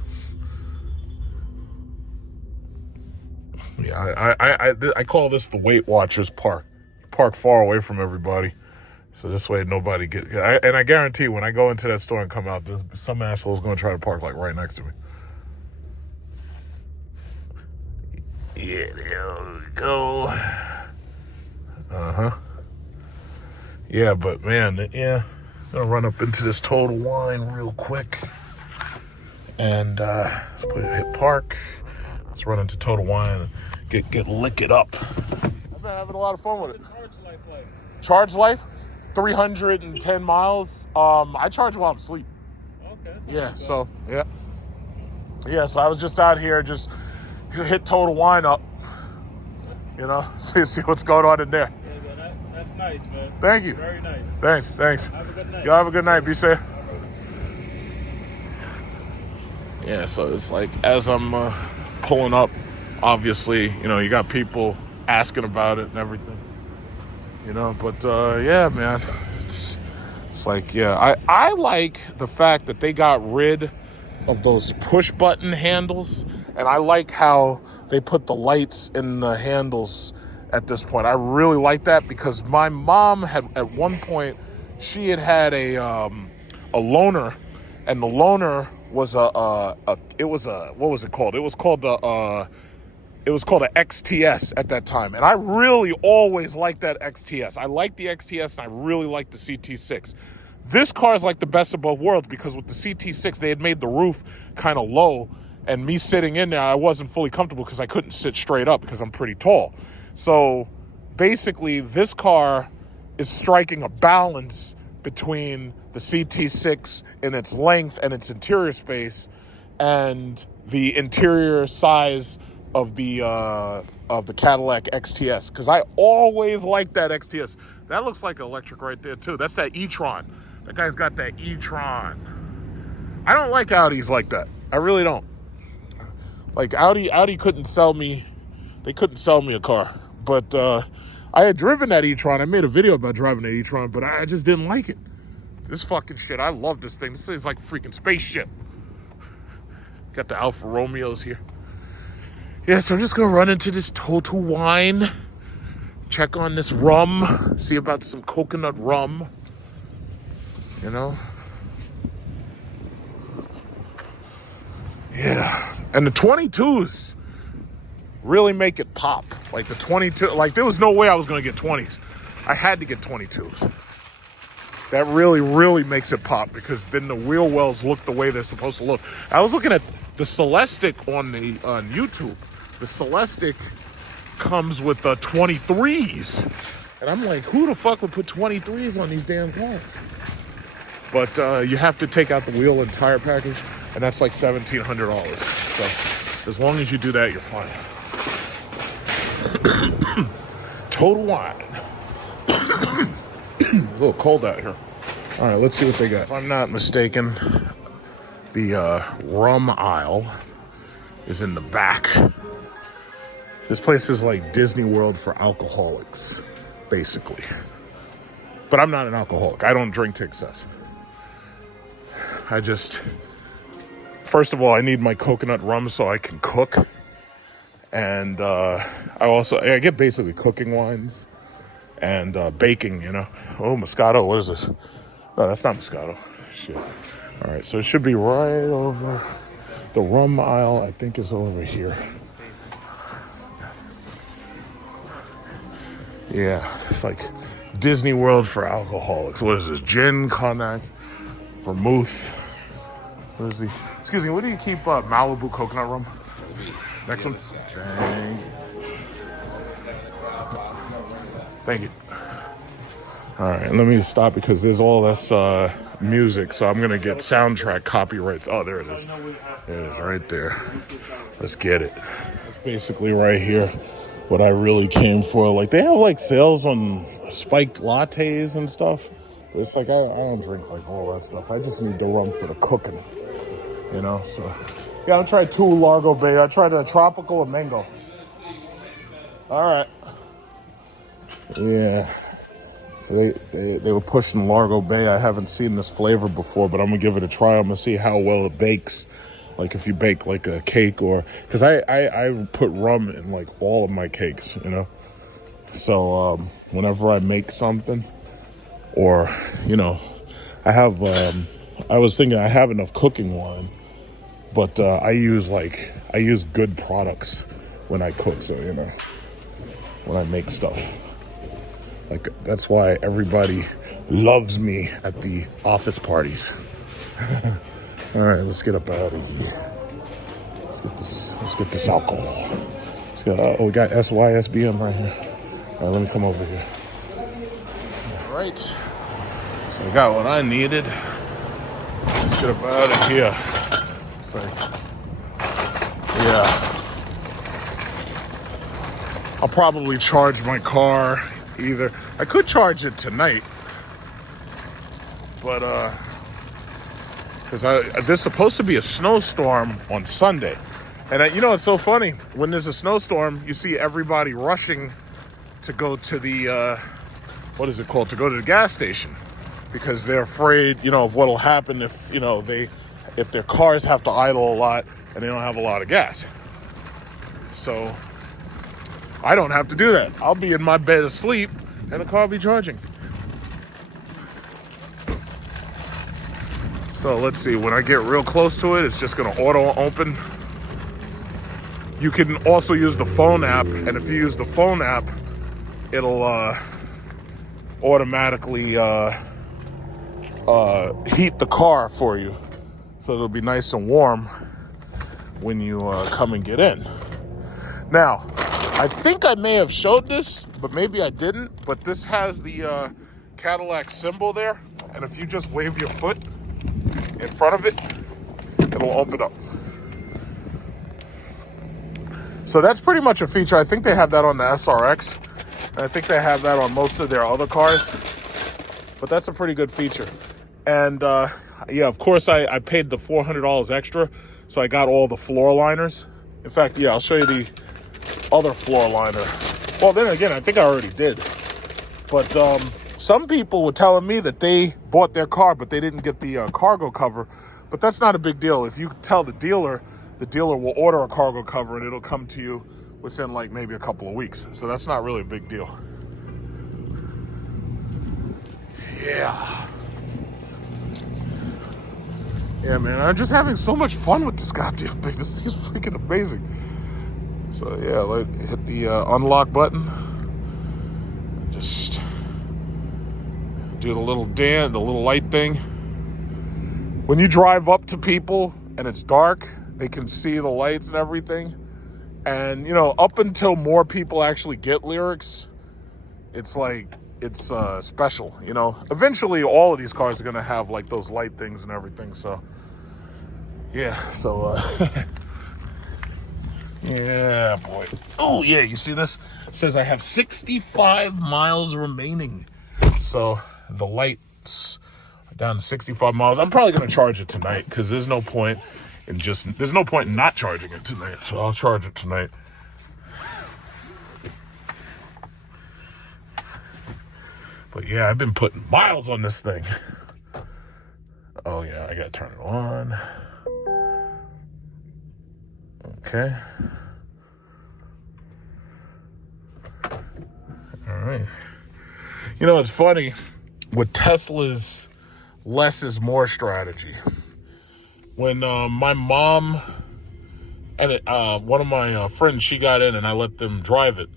Yeah, I call this the Weight Watchers Park. Park far away from everybody. So this way nobody gets... And I guarantee when I go into that store and come out, some asshole's going to try to park like right next to me. Yeah, there we go. Uh-huh. Yeah, but man, yeah. I'm gonna run up into this Total Wine real quick. And let's hit park. Let's run into Total Wine and lick it up. I've been having a lot of fun with it. What's the charge life like? Charge life? 310 miles. I charge while I'm asleep. Okay. Yeah, so yeah. Yeah, so I was just out here, just hit Total Wine up. You know, see what's going on in there. Yeah, that's nice, man. Thank you. Very nice. Thanks. Have a good night. Y'all have a good night. Be safe. Yeah, so it's like as I'm pulling up, obviously, you know, you got people asking about it and everything. You know, but yeah, man, it's like, yeah, I like the fact that they got rid of those push button handles, and I like how they put the lights in the handles at this point. I really like that because my mom had at one point, she had a loaner, and the loaner was what was it called? It was called an XTS at that time. And I really always liked that XTS. I liked the XTS and I really liked the CT6. This car is like the best of both worlds because with the CT6, they had made the roof kind of low, and me sitting in there, I wasn't fully comfortable because I couldn't sit straight up because I'm pretty tall. So basically, this car is striking a balance between the CT6 in its length and its interior space and the interior size of the Cadillac XTS, because I always liked that XTS. That looks like electric right there too. That's that e-tron. That guy's got that e-tron. I don't like Audis like that. I really don't. Like Audi couldn't sell me. They couldn't sell me a car. But I had driven that e-tron. I made a video about driving that e-tron, but I just didn't like it. This fucking shit. I love this thing. This thing's like a freaking spaceship. Got the Alfa Romeos here. Yeah, so I'm just gonna run into this Total Wine, check on this rum, see about some coconut rum, you know? Yeah, and the 22s really make it pop. Like the 22, like there was no way I was gonna get 20s. I had to get 22s. That really, really makes it pop because then the wheel wells look the way they're supposed to look. I was looking at the Celestiq on YouTube. The Celestiq comes with 23s. And I'm like, who the fuck would put 23s on these damn cars? But you have to take out the wheel and tire package, and that's like $1,700. So as long as you do that, you're fine. Total Wine. It's a little cold out here. All right, let's see what they got. If I'm not mistaken, the rum aisle is in the back. This place is like Disney World for alcoholics, basically. But I'm not an alcoholic. I don't drink to excess. First of all, I need my coconut rum so I can cook. And I get basically cooking wines and baking, you know. Oh, Moscato, what is this? No, that's not Moscato. Shit. All right, so it should be right over. The rum aisle, I think, is over here. Yeah, it's like Disney World for alcoholics. What is this? Gin, cognac, vermouth. What is he? Excuse me, where do you keep Malibu coconut rum? Next one. Thank you. All right, let me stop because there's all this music, so I'm gonna get soundtrack copyrights. Oh, there it is. There it is, right there. Let's get it. It's basically right here what I really came for. Like, they have like sales on spiked lattes and stuff. But it's like I don't drink like all that stuff. I just need the rum for the cooking, you know. So yeah, I tried 2 Largo Bay. I tried a tropical and mango. All right. Yeah. So they were pushing Largo Bay. I haven't seen this flavor before, but I'm gonna give it a try. I'm gonna see how well it bakes. Like if you bake like a cake, or because I put rum in like all of my cakes, you know. So whenever I make something, or you know, I have I was thinking I have enough cooking wine, but I use good products when I cook. So you know, when I make stuff. Like, that's why everybody loves me at the office parties. All right, let's get up out of here. Let's get this alcohol. We got SYSBM right here. All right, let me come over here. All right. So I got what I needed. Let's get up out of here. It's like, yeah. I'll probably charge my car. Either I could charge it tonight, but because there's supposed to be a snowstorm on Sunday, and you know it's so funny when there's a snowstorm, you see everybody rushing to go to the what is it called? To go to the gas station because they're afraid, you know, of what'll happen if you know if their cars have to idle a lot and they don't have a lot of gas. So I don't have to do that. I'll be in my bed asleep and the car will be charging. So let's see, when I get real close to it, it's just gonna auto open. You can also use the phone app, and if you use the phone app, it'll automatically heat the car for you. So it'll be nice and warm when you come and get in. Now, I think I may have showed this, but maybe I didn't. But this has the Cadillac symbol there. And if you just wave your foot in front of it, it'll open up. So that's pretty much a feature. I think they have that on the SRX. And I think they have that on most of their other cars. But that's a pretty good feature. And yeah, of course, I paid the $400 extra. So I got all the floor liners. In fact, yeah, I'll show you the other floor liner. Well, then again, I think I already did. But some people were telling me that they bought their car, but they didn't get the cargo cover. But that's not a big deal. If you tell the dealer will order a cargo cover and it'll come to you within like maybe a couple of weeks. So that's not really a big deal. Yeah. Yeah, man, I'm just having so much fun with this goddamn thing. This thing is freaking amazing. So yeah, hit the unlock button. And just do the little dance, the little light thing. When you drive up to people and it's dark, they can see the lights and everything. And you know, up until more people actually get Lyriqs, it's like it's special. You know, eventually all of these cars are gonna have like those light things and everything. So yeah, so. Yeah, boy. Oh, yeah, you see this? It says I have 65 miles remaining. So the lights are down to 65 miles. I'm probably going to charge it tonight because there's no point in not charging it tonight. So I'll charge it tonight. But yeah, I've been putting miles on this thing. Oh, yeah, I got to turn it on. Okay. All right. You know, it's funny with Tesla's less is more strategy. When my mom and one of my friends, she got in and I let them drive it.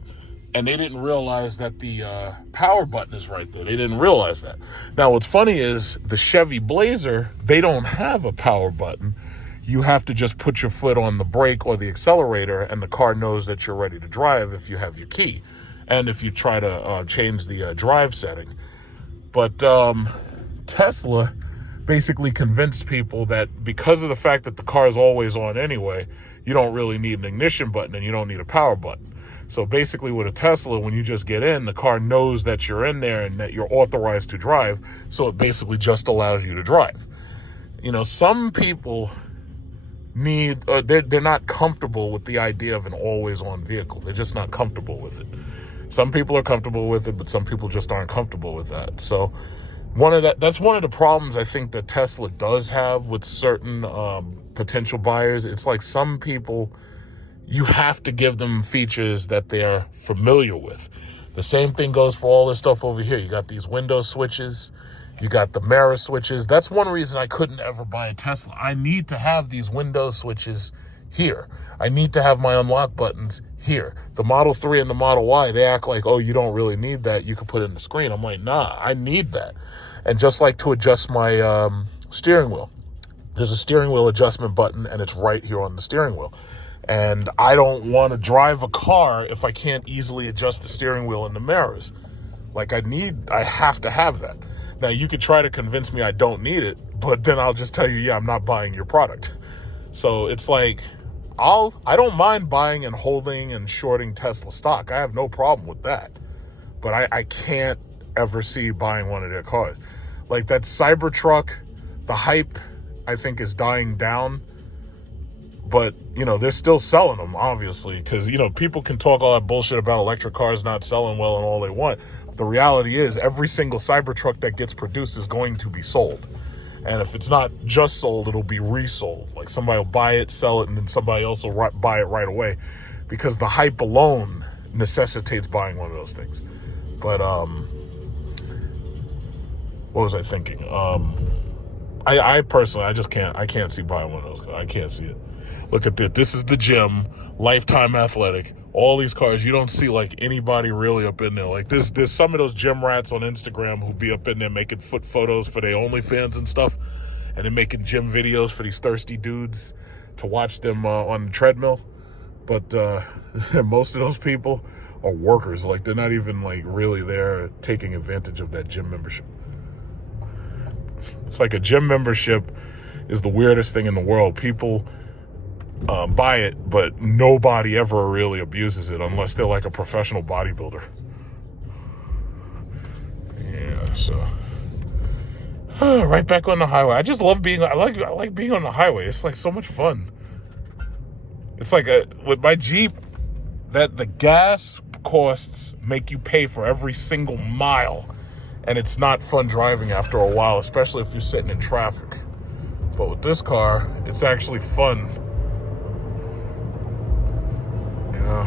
and they didn't realize that the power button is right there. They didn't realize that. Now, what's funny is the Chevy Blazer, they don't have a power button. You have to just put your foot on the brake or the accelerator, and the car knows that you're ready to drive if you have your key, and if you try to change the drive setting. But Tesla basically convinced people that because of the fact that the car is always on anyway, you don't really need an ignition button and you don't need a power button. So basically with a Tesla, when you just get in, the car knows that you're in there and that you're authorized to drive. So it basically just allows you to drive. You know, some people they're not comfortable with the idea of an always on vehicle. They're just not comfortable with it. Some people are comfortable with it, but some people just aren't comfortable with that. So that's one of the problems I think that Tesla does have with certain potential buyers. It's like some people, you have to give them features that they're familiar with. The same thing goes for all this stuff over here. You got these window switches, you got the mirror switches. That's one reason I couldn't ever buy a Tesla. I need to have these window switches here. I need to have my unlock buttons here. The Model 3 and the Model Y, they act like, oh, you don't really need that. You can put it in the screen. I'm like, nah, I need that. And just like to adjust my steering wheel, there's a steering wheel adjustment button, and it's right here on the steering wheel. And I don't want to drive a car if I can't easily adjust the steering wheel and the mirrors. Like I have to have that. Now, you could try to convince me I don't need it, but then I'll just tell you, yeah, I'm not buying your product. So it's like, I don't mind buying and holding and shorting Tesla stock. I have no problem with that. But I can't ever see buying one of their cars. Like that Cybertruck, the hype, I think, is dying down. But, you know, they're still selling them, obviously, because, you know, people can talk all that bullshit about electric cars not selling well and all they want. The reality is every single Cybertruck that gets produced is going to be sold. And if it's not just sold, it'll be resold. Like somebody will buy it, sell it, and then somebody else will buy it right away, because the hype alone necessitates buying one of those things. But what was I thinking? I personally, I can't see buying one of those cars. I can't see it. Look at this. This is the gym, Lifetime Athletic. All these cars, you don't see like anybody really up in there. Like there's some of those gym rats on Instagram who be up in there making foot photos for their OnlyFans and stuff, and then making gym videos for these thirsty dudes to watch them on the treadmill. But most of those people are workers. Like they're not even like really there taking advantage of that gym membership. It's like a gym membership is the weirdest thing in the world. People buy it, but nobody ever really abuses it unless they're like a professional bodybuilder. Yeah, so right back on the highway. I just love being. I like being on the highway. It's like so much fun. It's like with my Jeep, that the gas costs make you pay for every single mile, and it's not fun driving after a while, especially if you're sitting in traffic. But with this car, it's actually fun. Yeah,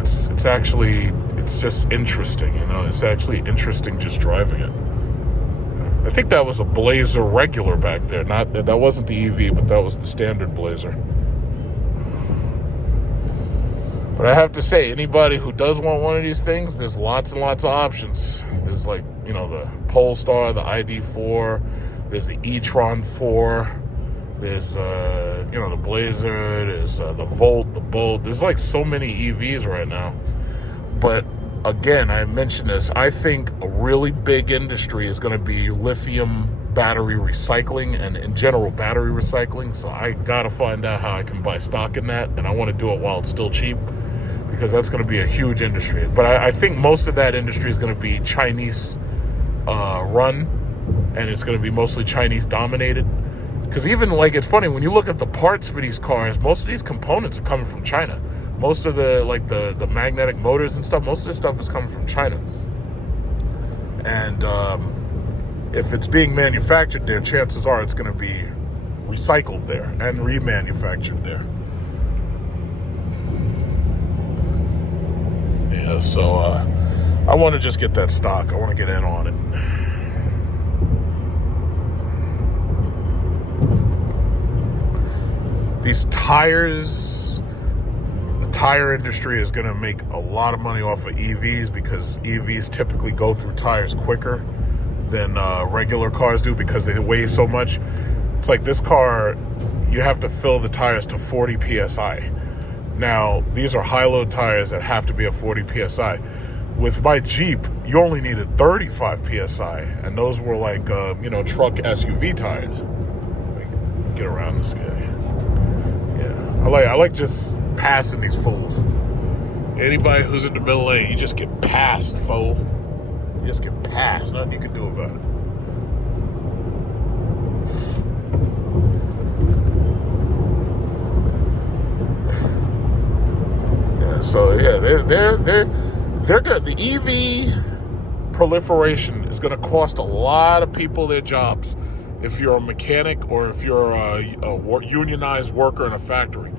it's just interesting, you know. It's actually interesting just driving it. I think that was a Blazer regular back there. That wasn't the EV, but that was the standard Blazer. But I have to say, anybody who does want one of these things, there's lots and lots of options. There's like, you know, the Polestar, the ID4, there's the e-tron 4. There's, you know, the Blazer, there's the Volt, the Bolt. There's like so many EVs right now. But again, I mentioned this, I think a really big industry is going to be lithium battery recycling and in general battery recycling. So I got to find out how I can buy stock in that. And I want to do it while it's still cheap, because that's going to be a huge industry. But I think most of that industry is going to be Chinese run, and it's going to be mostly Chinese dominated. Because even, like, it's funny, when you look at the parts for these cars, most of these components are coming from China. Most of the, like, the magnetic motors and stuff, most of this stuff is coming from China. And if it's being manufactured there, chances are it's going to be recycled there and remanufactured there. Yeah, so I want to just get that stock. I want to get in on it. these tires, the tire industry is going to make a lot of money off of EVs because EVs typically go through tires quicker than regular cars do because they weigh so much. It's like this car, you have to fill the tires to 40 PSI. Now, these are high-load tires that have to be at 40 PSI. With my Jeep, you only needed 35 PSI, and those were like, truck SUV tires. Get around this guy. Yeah, I like just passing these fools. Anybody who's in the middle lane, you just get passed, fool. You just get passed. Nothing you can do about it. Yeah. So yeah, they're good. The EV proliferation is going to cost a lot of people their jobs. If you're a mechanic or if you're a unionized worker in a factory.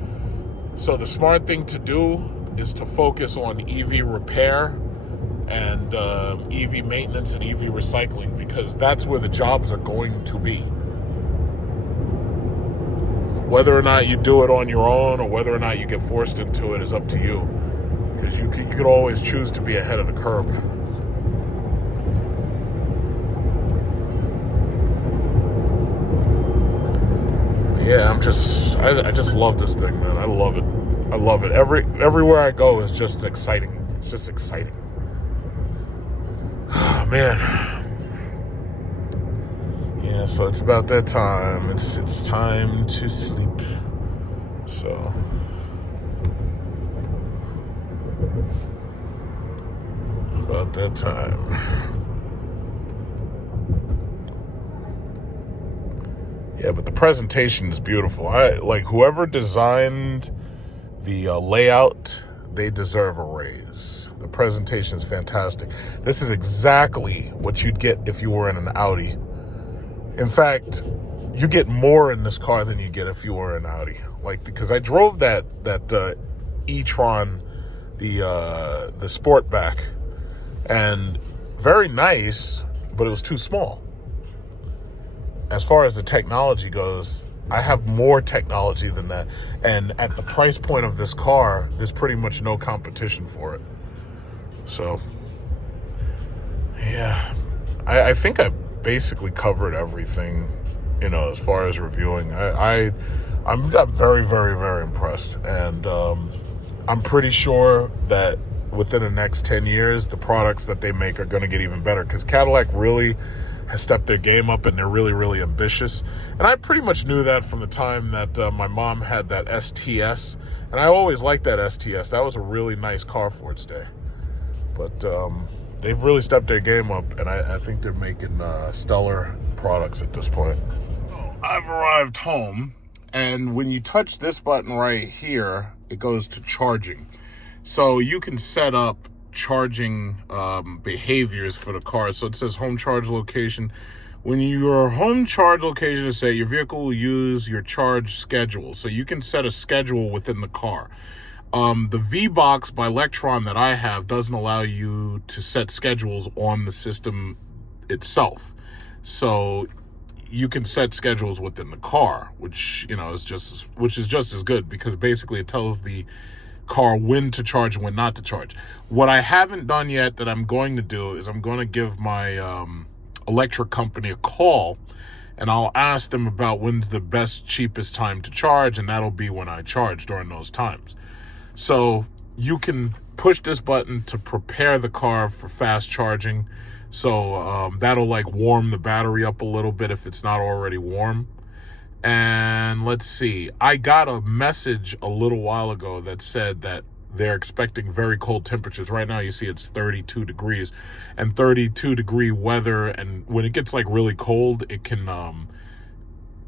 So the smart thing to do is to focus on EV repair and EV maintenance and EV recycling, because that's where the jobs are going to be. Whether or not you do it on your own or whether or not you get forced into it is up to you, because you could always choose to be ahead of the curve. Yeah, I just love this thing, man. I love it. Everywhere I go is just exciting. It's just exciting. Oh, man. Yeah, so it's about that time. It's time to sleep. So about that time. Yeah, but the presentation is beautiful. Whoever designed the layout, they deserve a raise. The presentation is fantastic. This is exactly what you'd get if you were in an Audi. In fact, you get more in this car than you get if you were in an Audi. Because I drove that e-tron, the Sportback, and very nice, but it was too small. As far as the technology goes, I have more technology than that. And at the price point of this car, there's pretty much no competition for it. So, yeah. I think I basically covered everything, as far as reviewing. I'm very, very, very impressed. And I'm pretty sure that within the next 10 years, the products that they make are going to get even better. Because Cadillac really has stepped their game up, and they're really, really ambitious. And I pretty much knew that from the time that my mom had that STS. And I always liked that STS. That was a really nice car for its day. But they've really stepped their game up, and I think they're making stellar products at this point. I've arrived home, and when you touch this button right here, it goes to charging. So you can set up charging behaviors for the car. So it says home charge location. When your home charge location is set, your vehicle will use your charge schedule. So you can set a schedule within the car. The V-Box by Electron that I have doesn't allow you to set schedules on the system itself. So you can set schedules within the car, which is just as good, because basically it tells the car when to charge and when not to charge. What I haven't done yet that I'm going to do is I'm going to give my electric company a call, and I'll ask them about when's the best, cheapest time to charge, and that'll be when I charge during those times. So you can push this button to prepare the car for fast charging. So that'll warm the battery up a little bit if it's not already warm. And let's see, I got a message a little while ago that said that they're expecting very cold temperatures. Right now you see it's 32 degrees, and 32 degree weather, and when it gets really cold, it can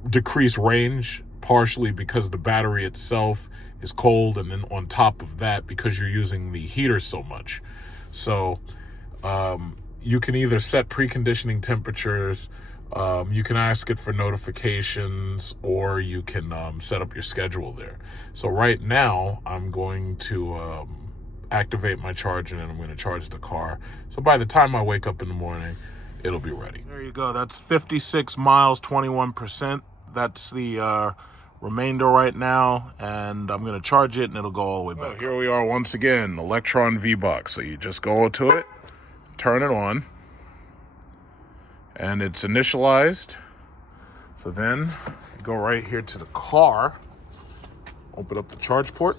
decrease range, partially because the battery itself is cold, and then on top of that, because you're using the heater so much. So you can either set preconditioning temperatures, you can ask it for notifications, or you can set up your schedule there. So right now, I'm going to activate my charging, and I'm going to charge the car. So by the time I wake up in the morning, it'll be ready. There you go. That's 56 miles, 21%. That's the remainder right now, and I'm gonna charge it and it'll go all the way back. Oh, here we are once again, Electron V-Box. So you just go to it, turn it on, and it's initialized. So then you go right here to the car, open up the charge port,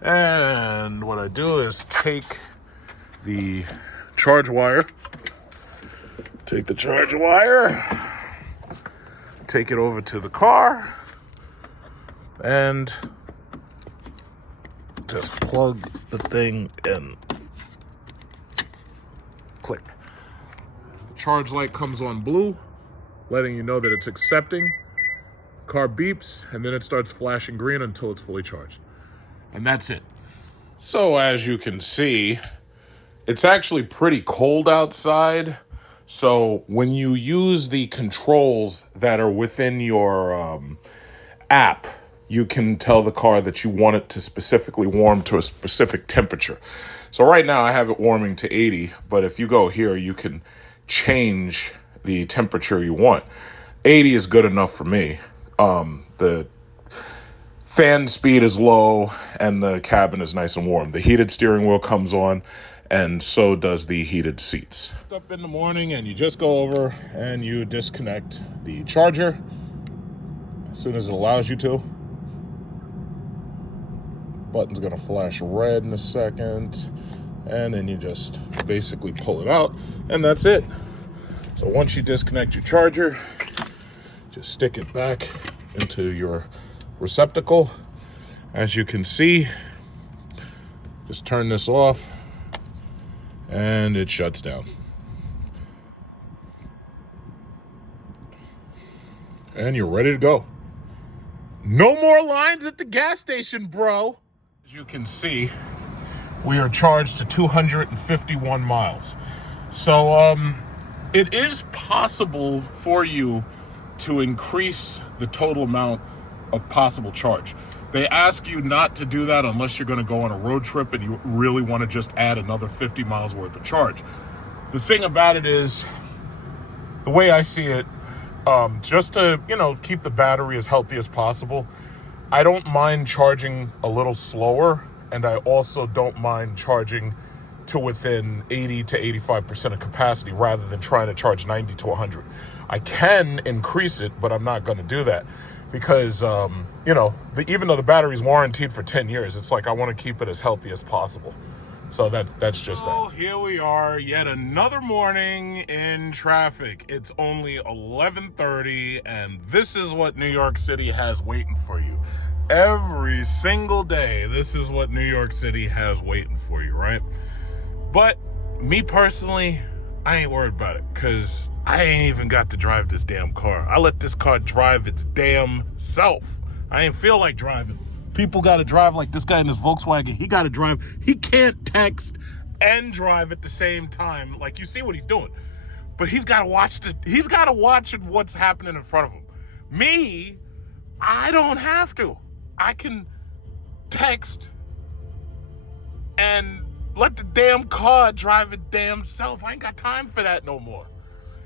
and what I do is take the charge wire, take it over to the car, and just plug the thing in. Click. The charge light comes on blue, letting you know that it's accepting. Car beeps, and then it starts flashing green until it's fully charged. And that's it. So as you can see, it's actually pretty cold outside. So when you use the controls that are within your app, you can tell the car that you want it to specifically warm to a specific temperature. So right now I have it warming to 80, but if you go here, you can change the temperature you want. 80 is good enough for me. The fan speed is low and the cabin is nice and warm. The heated steering wheel comes on, and so does the heated seats. Up in the morning and you just go over and you disconnect the charger as soon as it allows you to. Button's gonna flash red in a second, and then you just basically pull it out, and that's it. So once you disconnect your charger, just stick it back into your receptacle. As you can see, just turn this off and it shuts down. And you're ready to go. No more lines at the gas station, bro. As you can see, we are charged to 251 miles. So it is possible for you to increase the total amount of possible charge. They ask you not to do that unless you're going to go on a road trip and you really want to just add another 50 miles worth of charge. The thing about it is, the way I see it, just to, keep the battery as healthy as possible, I don't mind charging a little slower, and I also don't mind charging to within 80 to 85% of capacity rather than trying to charge 90 to 100. I can increase it, but I'm not going to do that because, even though the battery's warranted for 10 years, it's like I want to keep it as healthy as possible. So that's just that. Oh, here we are, yet another morning in traffic. It's only 11:30, and this is what New York City has waiting for you. Every single day, this is what New York City has waiting for you, right? But me personally, I ain't worried about it because I ain't even got to drive this damn car. I let this car drive its damn self. I ain't feel like driving. People got to drive like this guy in his Volkswagen. He got to drive. He can't text and drive at the same time. Like, you see what he's doing. But he's got to watch what's happening in front of him. Me, I don't have to. I can text and let the damn car drive its damn self. I ain't got time for that no more.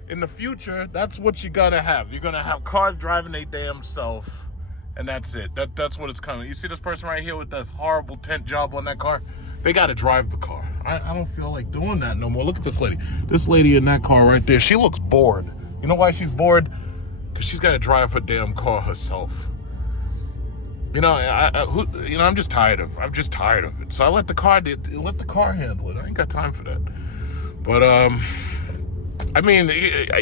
In the future, that's what you're gonna have. You're gonna have cars driving their damn self, and that's it. That's what it's coming. You see this person right here with this horrible tent job on that car? They gotta drive the car. I don't feel like doing that no more. Look at this lady. This lady in that car right there, she looks bored. You know why she's bored? Because she's gotta drive her damn car herself. I'm just tired of it. So I let the car handle it. I ain't got time for that. But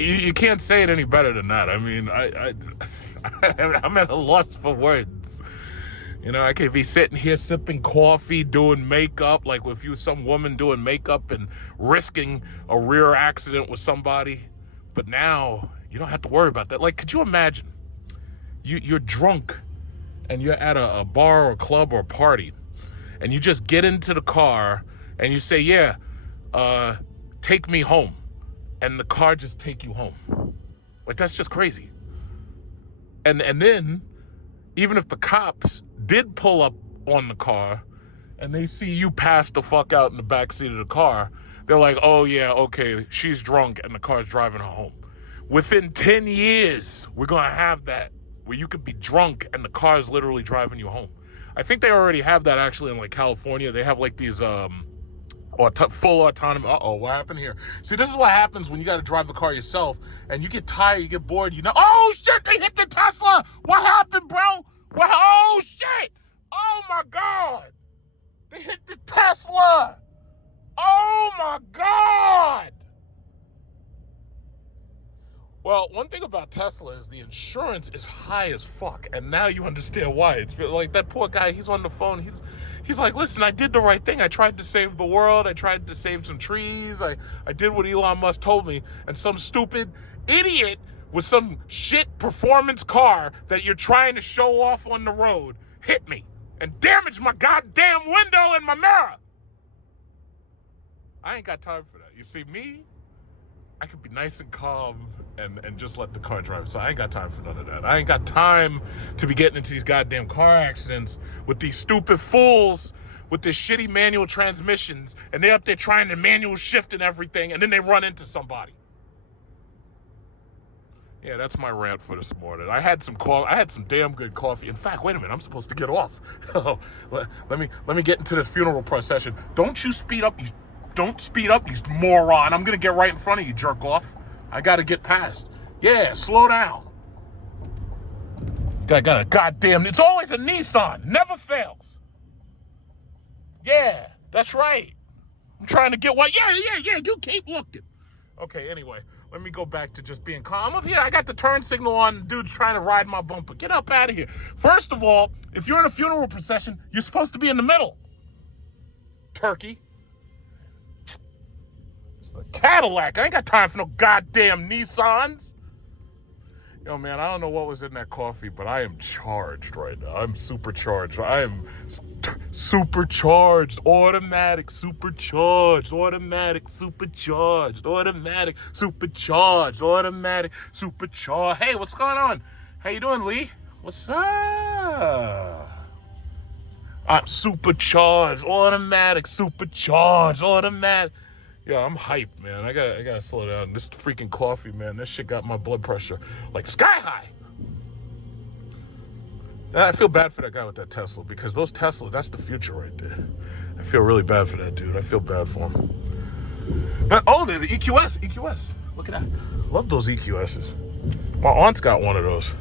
you can't say it any better than that. I mean, I'm at a loss for words. I could be sitting here sipping coffee, doing makeup, like if you some woman doing makeup and risking a rear accident with somebody. But now you don't have to worry about that. Like, could you imagine? You're drunk and you're at a bar or a club or a party, and you just get into the car and you say, yeah, take me home. And the car just take you home. Like, that's just crazy. And then, even if the cops did pull up on the car and they see you pass the fuck out in the backseat of the car, they're like, oh yeah, okay, she's drunk and the car's driving her home. Within 10 years, we're gonna have that. where you could be drunk and the car is literally driving you home. I think they already have that actually in like California. They have like these full autonomy. What happened here? See, this is what happens when you got to drive the car yourself and you get tired, you get bored, you know. Oh shit, they hit the Tesla. What happened, bro? Oh shit. Oh my God. They hit the Tesla. Oh my God. Well, one thing about Tesla is the insurance is high as fuck, and now you understand why. It's like that poor guy, he's on the phone, he's like, listen, I did the right thing. I tried to save the world. I tried to save some trees. I did what Elon Musk told me, and some stupid idiot with some shit performance car that you're trying to show off on the road hit me and damaged my goddamn window and my mirror. I ain't got time for that. You see, me, I could be nice and calm and just let the car drive. So I ain't got time for none of that. I ain't got time to be getting into these goddamn car accidents with these stupid fools with their shitty manual transmissions, and they're up there trying to manual shift and everything, and then they run into somebody. Yeah, that's my rant for this morning. I had some damn good coffee. In fact, wait a minute, I'm supposed to get off. let me get into this funeral procession. Don't you speed up, you moron. I'm gonna get right in front of you, jerk off. I gotta get past. Yeah, slow down. I got a goddamn, it's always a Nissan, never fails. Yeah, that's right. I'm trying to get what, yeah, you keep looking. Okay, anyway, let me go back to just being calm. I'm up here, I got the turn signal on, the dude's trying to ride my bumper. Get up out of here. First of all, if you're in a funeral procession, you're supposed to be in the middle. Turkey. A Cadillac. I ain't got time for no goddamn Nissans. Yo, man, I don't know what was in that coffee, but I am charged right now. I'm supercharged. I am supercharged. Automatic, supercharged. Automatic, supercharged. Automatic, supercharged. Automatic, supercharged. Hey, what's going on? How you doing, Lee? What's up? I'm supercharged. Automatic, supercharged. Automatic. Yeah, I'm hyped, man. I gotta slow down. This freaking coffee, man, this shit got my blood pressure like sky high. I feel bad for that guy with that Tesla, because those Tesla, that's the future right there. I feel really bad for that dude. I feel bad for him. Oh, they're the EQS. Look at that. Love those EQSs. My aunt's got one of those.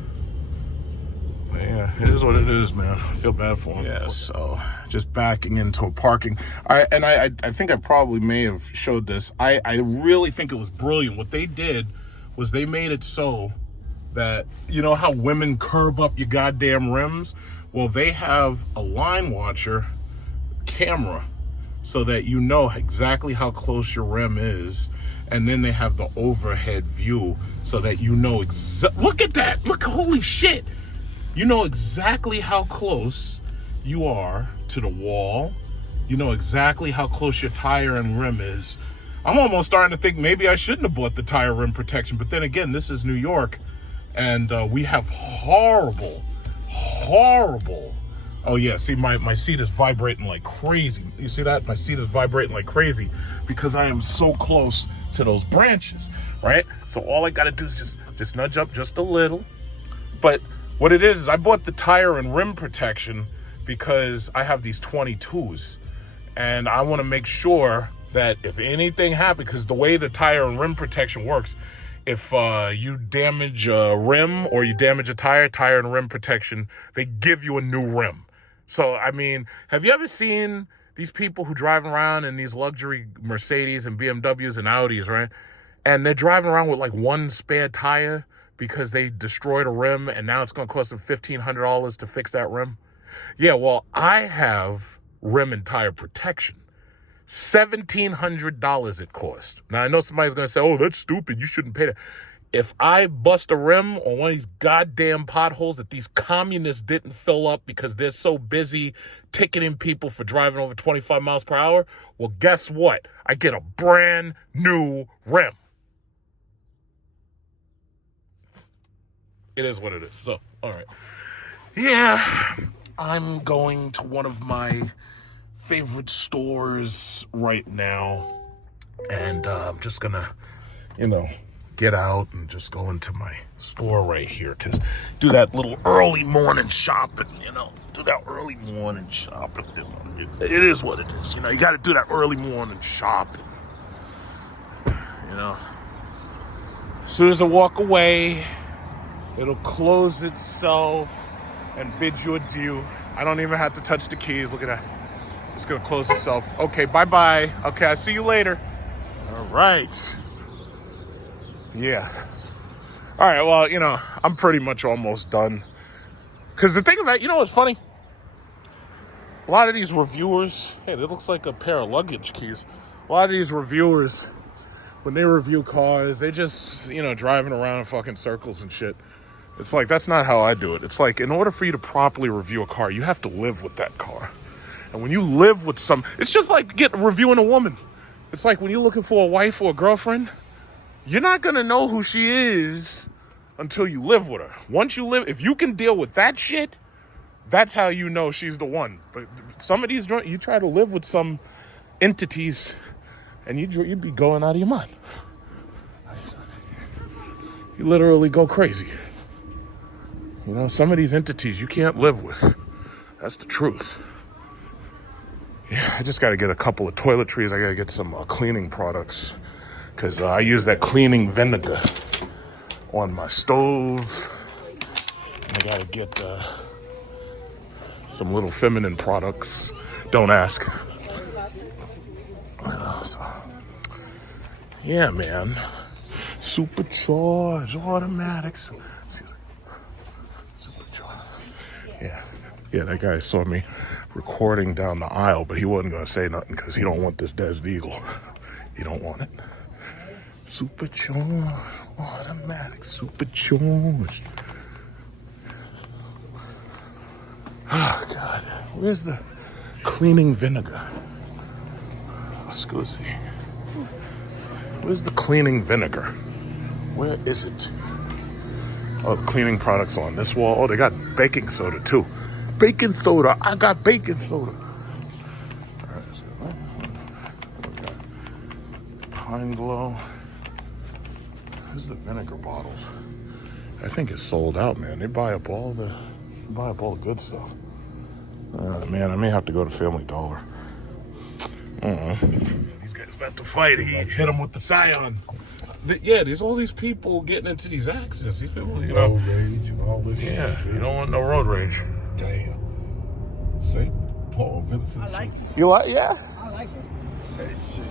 But yeah, it is what it is, man. I feel bad for him. Yeah, so just backing into a parking. I think I probably may have showed this. I really think it was brilliant. What they did was they made it so that, you know how women curb up your goddamn rims? Well, they have a line watcher camera so that you know exactly how close your rim is. And then they have the overhead view so that you know look at that. Look, holy shit. You know exactly how close you are to the wall. You know exactly how close your tire and rim is. I'm almost starting to think maybe I shouldn't have bought the tire rim protection. But then again, this is New York, and we have horrible. Oh yeah, see, my seat is vibrating like crazy. You see that? My seat is vibrating like crazy because I am so close to those branches, right? So all I gotta do is just nudge up just a little. But what it is I bought the tire and rim protection because I have these 22s, and I want to make sure that if anything happens, because the way the tire and rim protection works, if you damage a rim or you damage a tire and rim protection, they give you a new rim. So, I mean, have you ever seen these people who drive around in these luxury Mercedes and BMWs and Audis, right? And they're driving around with like one spare tire because they destroyed a rim, and now it's going to cost them $1,500 to fix that rim. Yeah, well, I have rim and tire protection. $1,700 it cost. Now, I know somebody's going to say, oh, that's stupid. You shouldn't pay that. If I bust a rim on one of these goddamn potholes that these communists didn't fill up because they're so busy ticketing people for driving over 25 miles per hour, well, guess what? I get a brand new rim. It is what it is. So, all right. Yeah, I'm going to one of my favorite stores right now, and I'm just gonna, get out and just go into my store right here, because do that little early morning shopping, you know. Do that early morning shopping. You know. It is what it is. You know, you got to do that early morning shopping. You know. As soon as I walk away, it'll close itself and bid you adieu. I don't even have to touch the keys. Look at that. It's going to close itself. Okay, bye-bye. Okay, I'll see you later. All right. Yeah. All right, well, you know, I'm pretty much almost done. Because the thing about, you know what's funny? A lot of these reviewers, hey, that looks like a pair of luggage keys. A lot of these reviewers, when they review cars, they just, you know, driving around in fucking circles and shit. It's like, that's not how I do it. It's like, in order for you to properly review a car, you have to live with that car. And when you live with it's just like reviewing a woman. It's like when you're looking for a wife or a girlfriend, you're not going to know who she is until you live with her. Once you live, if you can deal with that shit, that's how you know she's the one. But some of these, you try to live with some entities and you'd be going out of your mind. You literally go crazy. You know, some of these entities you can't live with. That's the truth. Yeah, I just got to get a couple of toiletries. I got to get some cleaning products because I use that cleaning vinegar on my stove. And I got to get some little feminine products. Don't ask. So, yeah, man. Supercharged, automatics. Supercharged. Yeah. Yeah, that guy saw me recording down the aisle, but he wasn't going to say nothing because he don't want this Desert Eagle. He don't want it. Supercharged, automatic, supercharged. Oh, God. Where's the cleaning vinegar? Excuse me. Where's the cleaning vinegar? Where is it? Oh, the cleaning products on this wall. Oh, they got baking soda, too. Baking soda. I got baking soda. All right, so we got Pine Glow. Where's the vinegar bottles? I think it's sold out, man. They buy up all the good stuff. Man, I may have to go to Family Dollar. These guys about to fight. He hit him with the Scion. Yeah, there's all these people getting into these accidents. These people, you know. Road rage and all this Yeah, shit. you don't want no road rage. Damn. St. Paul Vincent. I like it. You like? Yeah. I like it. That shit.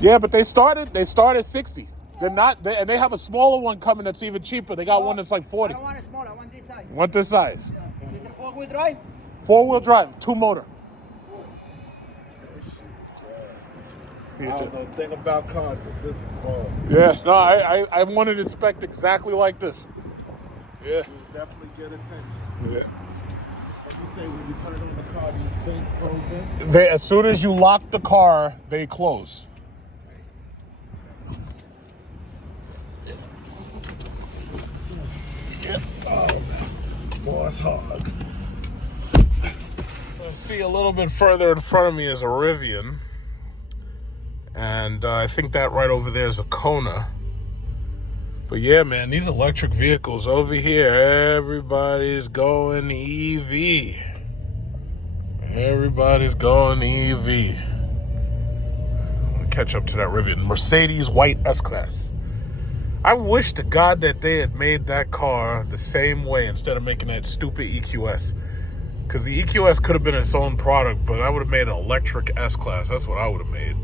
Yeah, but they started 60. They're not, and they have a smaller one coming that's even cheaper. They got one that's like 40. I don't want it small. I want this size. Want this size? Is it 4-wheel drive? 4-wheel drive, 2 motor. That shit is gas. I don't know a thing about cars, but this is boss. Yeah, no, I wanted it spec'd exactly like this. Yeah. You'll definitely get attention. Yeah. You say when you turn on the car, these things close in? As soon as you lock the car, they close. Yep. Oh, boss hog. See, a little bit further in front of me is a Rivian. And I think that right over there is a Kona. But yeah, man, these electric vehicles over here, everybody's going EV. Everybody's going EV. I'm gonna catch up to that Rivian. Mercedes white S-Class. I wish to God that they had made that car the same way instead of making that stupid EQS. Because the EQS could have been its own product, but I would have made an electric S-Class. That's what I would have made.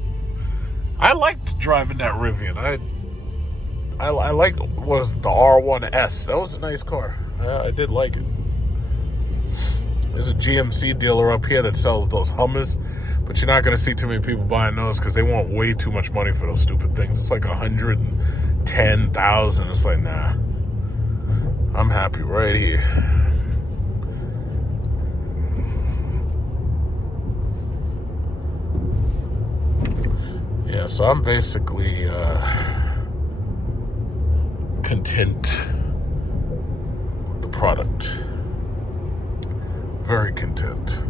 I liked driving that Rivian. I liked, what was it, the R1S. That was a nice car. I did like it. There's a GMC dealer up here that sells those Hummers, but you're not going to see too many people buying those because they want way too much money for those stupid things. It's like $110,000. It's like, nah. I'm happy right here. Yeah, so I'm basically content with the product. Very content.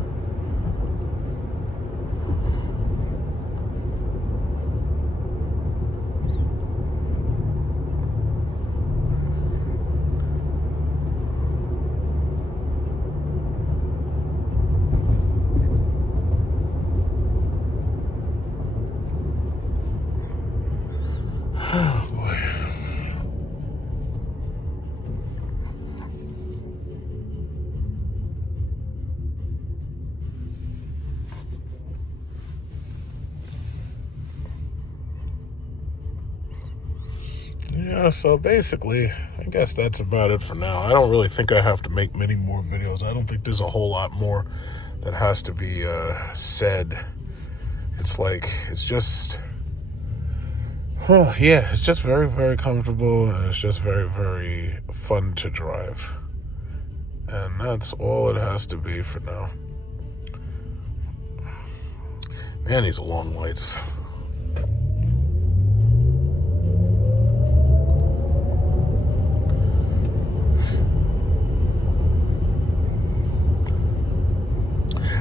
Yeah, so basically, I guess that's about it for now. I don't really think I have to make many more videos. I don't think there's a whole lot more that has to be said. It's like, it's just, yeah, it's just very, very comfortable, and it's just very, very fun to drive. And that's all it has to be for now. Man, these are long lights.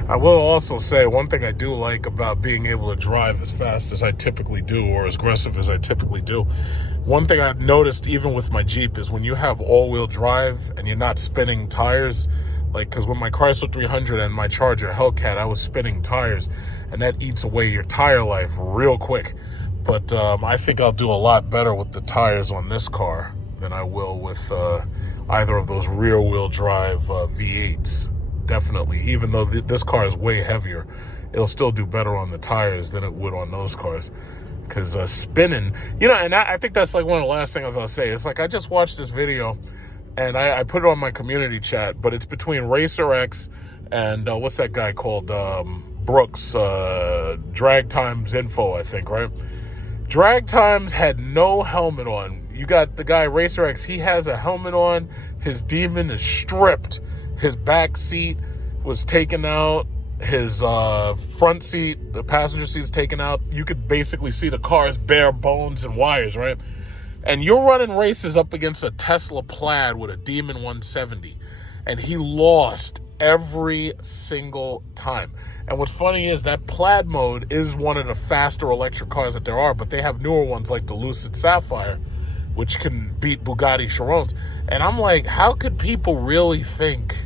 I will also say one thing I do like about being able to drive as fast as I typically do, or as aggressive as I typically do. One thing I've noticed even with my Jeep is when you have all-wheel drive and you're not spinning tires, like, because with my Chrysler 300 and my Charger Hellcat, I was spinning tires, and that eats away your tire life real quick. But I think I'll do a lot better with the tires on this car than I will with either of those rear-wheel drive V8s. Definitely, even though this car is way heavier, it'll still do better on the tires than it would on those cars. Because spinning, you know, and I think that's like one of the last things I'll say. It's like I just watched this video, and I put it on my community chat, but it's between Racer X and what's that guy called? Brooks, Drag Times Info, I think, right? Drag Times had no helmet on. You got the guy, Racer X, he has a helmet on. His Demon is stripped. His back seat was taken out. His front seat, the passenger seat, is taken out. You could basically see the car's bare bones and wires, right? And you're running races up against a Tesla Plaid with a Demon 170. And he lost every single time. And what's funny is that Plaid mode is one of the faster electric cars that there are, but they have newer ones like the Lucid Sapphire, which can beat Bugatti Chirons. And I'm like, how could people really think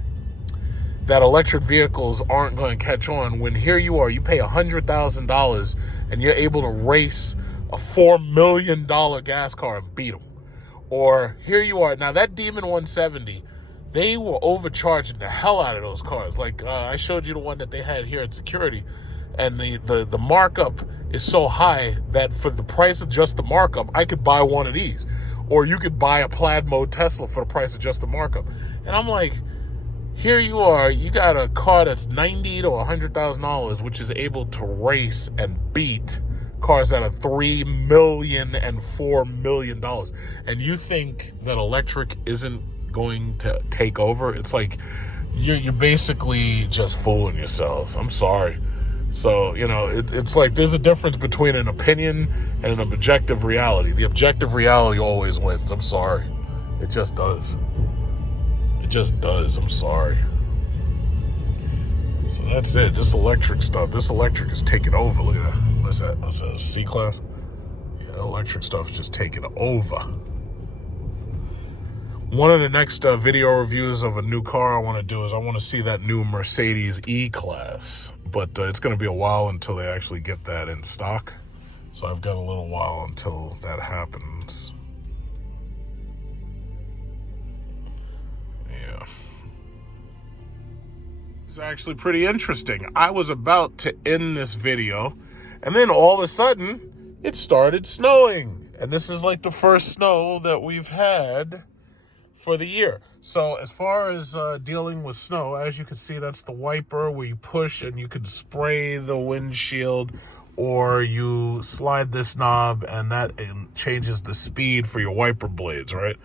that electric vehicles aren't going to catch on when here you are, you pay $100,000 and you're able to race a $4 million gas car and beat them? Or here you are, now that Demon 170, they were overcharging the hell out of those cars. Like I showed you the one that they had here at security, and the markup is so high that for the price of just the markup, I could buy one of these. Or you could buy a Plaid mode Tesla for the price of just the markup. And I'm like, here you are, you got a car that's $90,000 to $100,000, which is able to race and beat cars that are $3 million and $4 million. And you think that electric isn't going to take over? It's like you're basically just fooling yourselves. I'm sorry. So, you know, it's like there's a difference between an opinion and an objective reality. The objective reality always wins. I'm sorry. It just does. It just does. I'm sorry. So that's it. This electric stuff. This electric is taking over. Look at that. What's that? What's that? A C-Class? Yeah, electric stuff is just taking over. One of the next video reviews of a new car I want to do is I want to see that new Mercedes E-Class. But it's going to be a while until they actually get that in stock. So I've got a little while until that happens. Yeah. It's actually pretty interesting. I was about to end this video, and then all of a sudden, it started snowing. And this is like the first snow that we've had for the year. So as far as dealing with snow, as you can see, that's the wiper where you push and you could spray the windshield, or you slide this knob and that changes the speed for your wiper blades, right?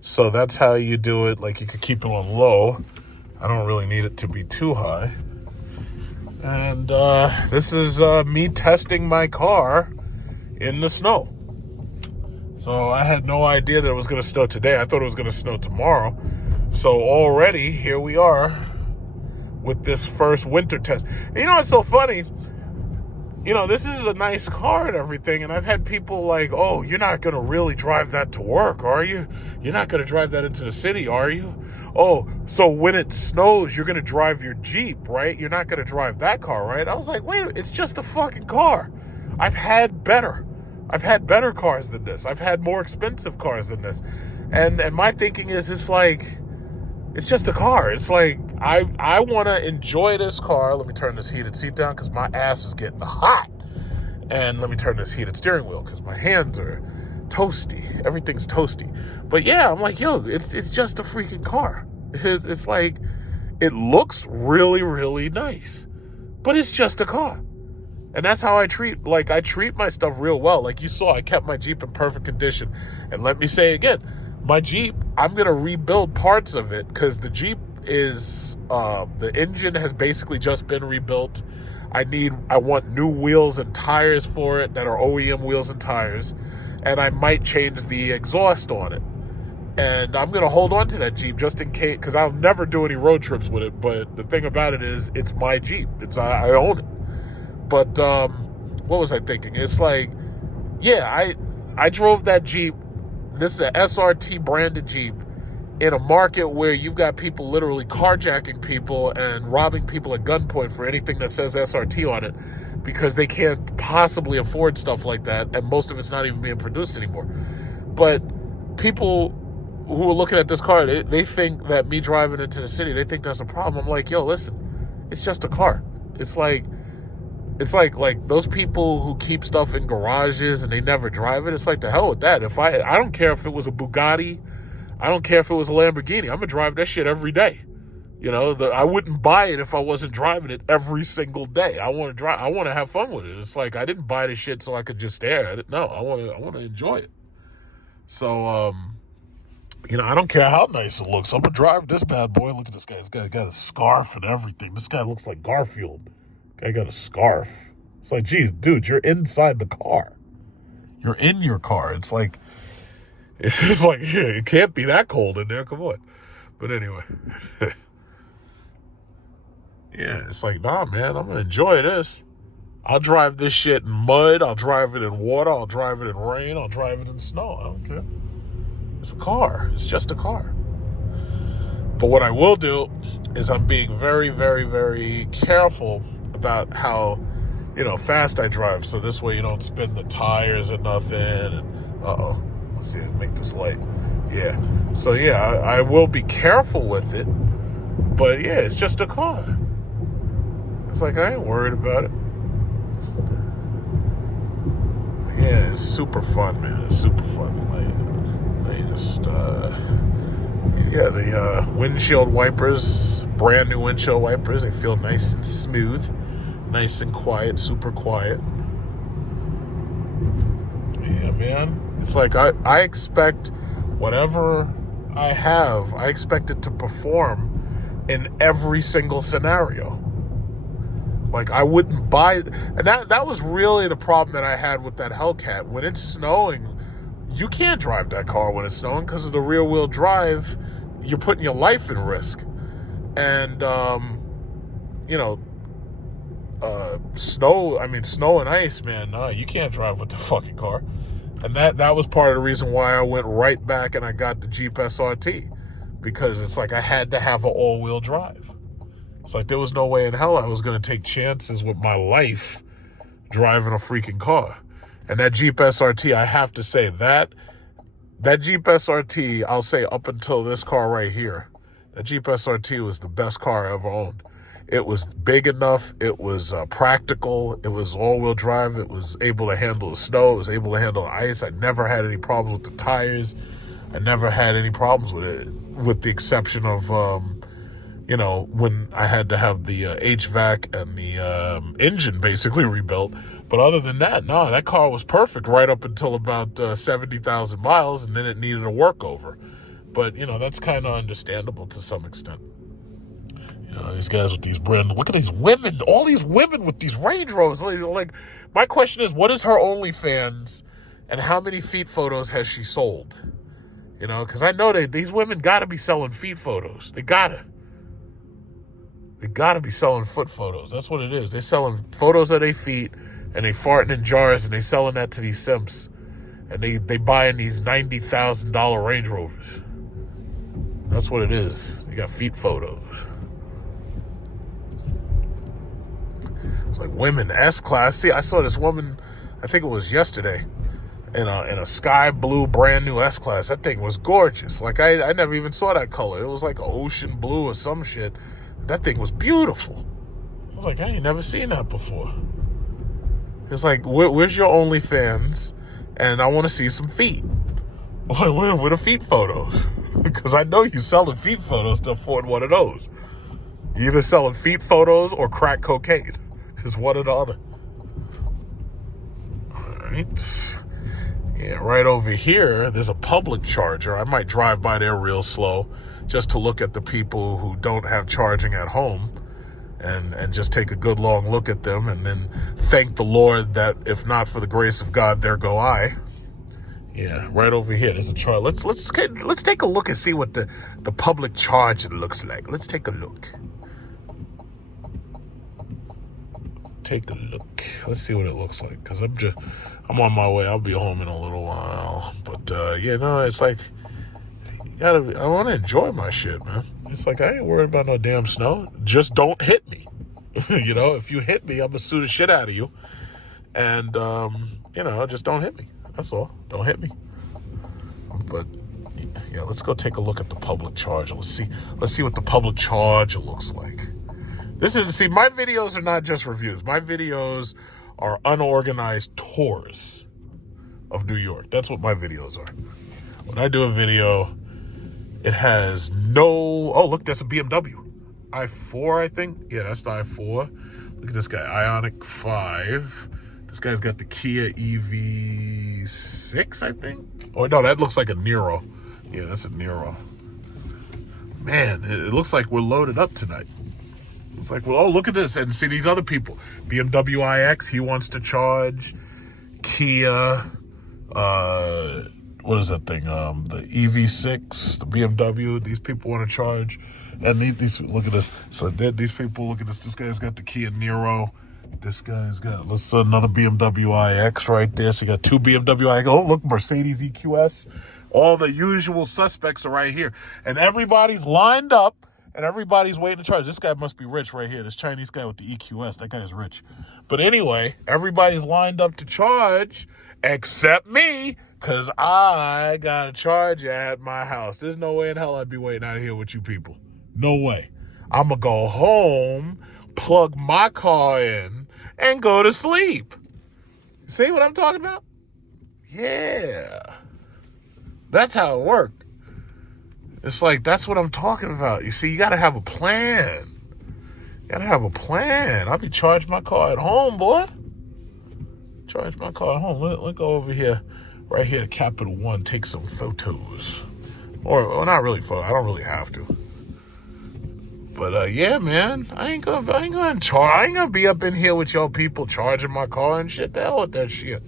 So that's how you do it. Like, you could keep it on low. I don't really need it to be too high. And this is me testing my car in the snow. So I had no idea that it was going to snow today. I thought it was going to snow tomorrow. So already, here we are with this first winter test. And you know what's so funny? You know, this is a nice car and everything, and I've had people like, oh, you're not going to really drive that to work, are you? You're not going to drive that into the city, are you? Oh, so when it snows, you're going to drive your Jeep, right? You're not going to drive that car, right? I was like, wait, it's just a fucking car. I've had better cars than this. I've had more expensive cars than this. And my thinking is, it's like, it's just a car. It's like, I want to enjoy this car. Let me turn this heated seat down because my ass is getting hot. And let me turn this heated steering wheel because my hands are toasty. Everything's toasty. But yeah, I'm like, yo, it's just a freaking car. It's like, it looks really, really nice, but it's just a car. And that's how I treat my stuff real well. Like you saw, I kept my Jeep in perfect condition. And let me say again, my Jeep, I'm going to rebuild parts of it because the Jeep is, the engine has basically just been rebuilt. I want new wheels and tires for it that are OEM wheels and tires. And I might change the exhaust on it. And I'm going to hold on to that Jeep just in case, because I'll never do any road trips with it. But the thing about it is, it's my Jeep. I own it. But what was I thinking? It's like, yeah, I drove that Jeep. This is an SRT branded Jeep in a market where you've got people literally carjacking people and robbing people at gunpoint for anything that says SRT on it because they can't possibly afford stuff like that, and most of it's not even being produced anymore. But people who are looking at this car, they think that me driving into the city, they think that's a problem. I'm like, yo, listen, it's just a car. It's like those people who keep stuff in garages and they never drive it. It's like, the hell with that. I don't care if it was a Bugatti, I don't care if it was a Lamborghini. I'm gonna drive that shit every day. You know, I wouldn't buy it if I wasn't driving it every single day. I want to have fun with it. It's like, I didn't buy this shit so I could just stare at it. No, I want to enjoy it. So, you know, I don't care how nice it looks. I'm gonna drive this bad boy. Look at this guy. This guy got a scarf and everything. This guy looks like Garfield. I got a scarf. It's like, geez, dude, you're inside the car. You're in your car. It's like, yeah, it can't be that cold in there. Come on. But anyway. Yeah, it's like, nah, man, I'm going to enjoy this. I'll drive this shit in mud. I'll drive it in water. I'll drive it in rain. I'll drive it in snow. I don't care. It's a car. It's just a car. But what I will do is I'm being very, very, very careful about how, you know, fast I drive. So this way you don't spin the tires or nothing. And let's see, make this light. Yeah. So yeah, I will be careful with it. But yeah, it's just a car. It's like, I ain't worried about it. Yeah, it's super fun, man. It's super fun. Like just, yeah, the windshield wipers, brand new windshield wipers. They feel nice and smooth, nice and quiet, super quiet. Yeah, man. It's like I expect whatever I have, I expect it to perform in every single scenario. Like, I wouldn't buy, and that was really the problem that I had with that Hellcat. When it's snowing, you can't drive that car when it's snowing because of the rear wheel drive. You're putting your life in risk. And, you know, snow and ice, man, no, you can't drive with the fucking car. And that was part of the reason why I went right back and I got the Jeep SRT, because it's like I had to have an all-wheel drive. It's like there was no way in hell I was going to take chances with my life driving a freaking car. And that Jeep SRT, I have to say, that Jeep SRT, I'll say up until this car right here, that Jeep SRT was the best car I ever owned. It was big enough. It was practical. It was all-wheel drive. It was able to handle the snow. It was able to handle the ice. I never had any problems with the tires. I never had any problems with it, with the exception of, you know, when I had to have the HVAC and the engine basically rebuilt. But other than that, no, that car was perfect right up until about 70,000 miles, and then it needed a workover. But, you know, that's kind of understandable to some extent. You know, these guys with these look at these women, all these women with these Range Rovers. Like, my question is, what is her OnlyFans, and how many feet photos has she sold? You know, because I know these women got to be selling feet photos. They got to be selling foot photos. That's what it is. They're selling photos of their feet, and they farting in jars, and they selling that to these simps. And they buying these $90,000 Range Rovers. That's what it is. They got feet photos. It's like women S-Class. See, I saw this woman, I think it was yesterday, in a sky blue brand new S-Class. That thing was gorgeous. Like, I never even saw that color. It was like ocean blue or some shit. That thing was beautiful. I was like, I ain't never seen that before. It's like, where's your OnlyFans? and I want to see some feet. Where are the feet photos? Because I know you're selling feet photos to afford one of those. You're either selling feet photos or crack cocaine. It's one or the other. All right. Yeah, right over here, there's a public charger. I might drive by there real slow just to look at the people who don't have charging at home and just take a good long look at them and then thank the Lord that if not for the grace of God, there go I. Yeah, right over here, there's a charger. Let's take a look and see what the public charger looks like. Let's take a look. Take a look. Let's see what it looks like. Because I'm on my way. I'll be home in a little while. But yeah, no, it's like I want to enjoy my shit, man. It's like I ain't worried about no damn snow. Just don't hit me. You know, if you hit me, I'm gonna sue the shit out of you. And you know, just don't hit me. That's all. Don't hit me. But yeah, let's go take a look at the public charger. Let's see what the public charger looks like. My videos are not just reviews. My videos are unorganized tours of New York. That's what my videos are. When I do a video, it has oh, look, that's a BMW. i4, I think. Yeah, that's the i4. Look at this guy, Ioniq 5. This guy's got the Kia EV6, I think. Oh, no, that looks like a Nero. Yeah, that's a Nero. Man, it looks like we're loaded up tonight. It's like, well, oh, look at this. And see these other people. BMW iX, he wants to charge. Kia, what is that thing? The EV6, the BMW, these people want to charge. And these look at this. So these people, look at this. This guy's got the Kia Niro. This guy's got, another BMW iX right there. So you got two BMW iX. Oh, look, Mercedes EQS. All the usual suspects are right here. And everybody's lined up. And everybody's waiting to charge. This guy must be rich right here. This Chinese guy with the EQS. That guy's rich. But anyway, everybody's lined up to charge except me because I got a charger at my house. There's no way in hell I'd be waiting out here with you people. No way. I'm going to go home, plug my car in, and go to sleep. See what I'm talking about? Yeah. That's how it worked. It's like, that's what I'm talking about. You see, you got to have a plan. You got to have a plan. I'll be charging my car at home, boy. Charge my car at home. Let's go over here, right here to Capital One, take some photos. Or not really photos. I don't really have to. But yeah, man, I ain't gonna be up in here with y'all people charging my car and shit. The hell with that shit.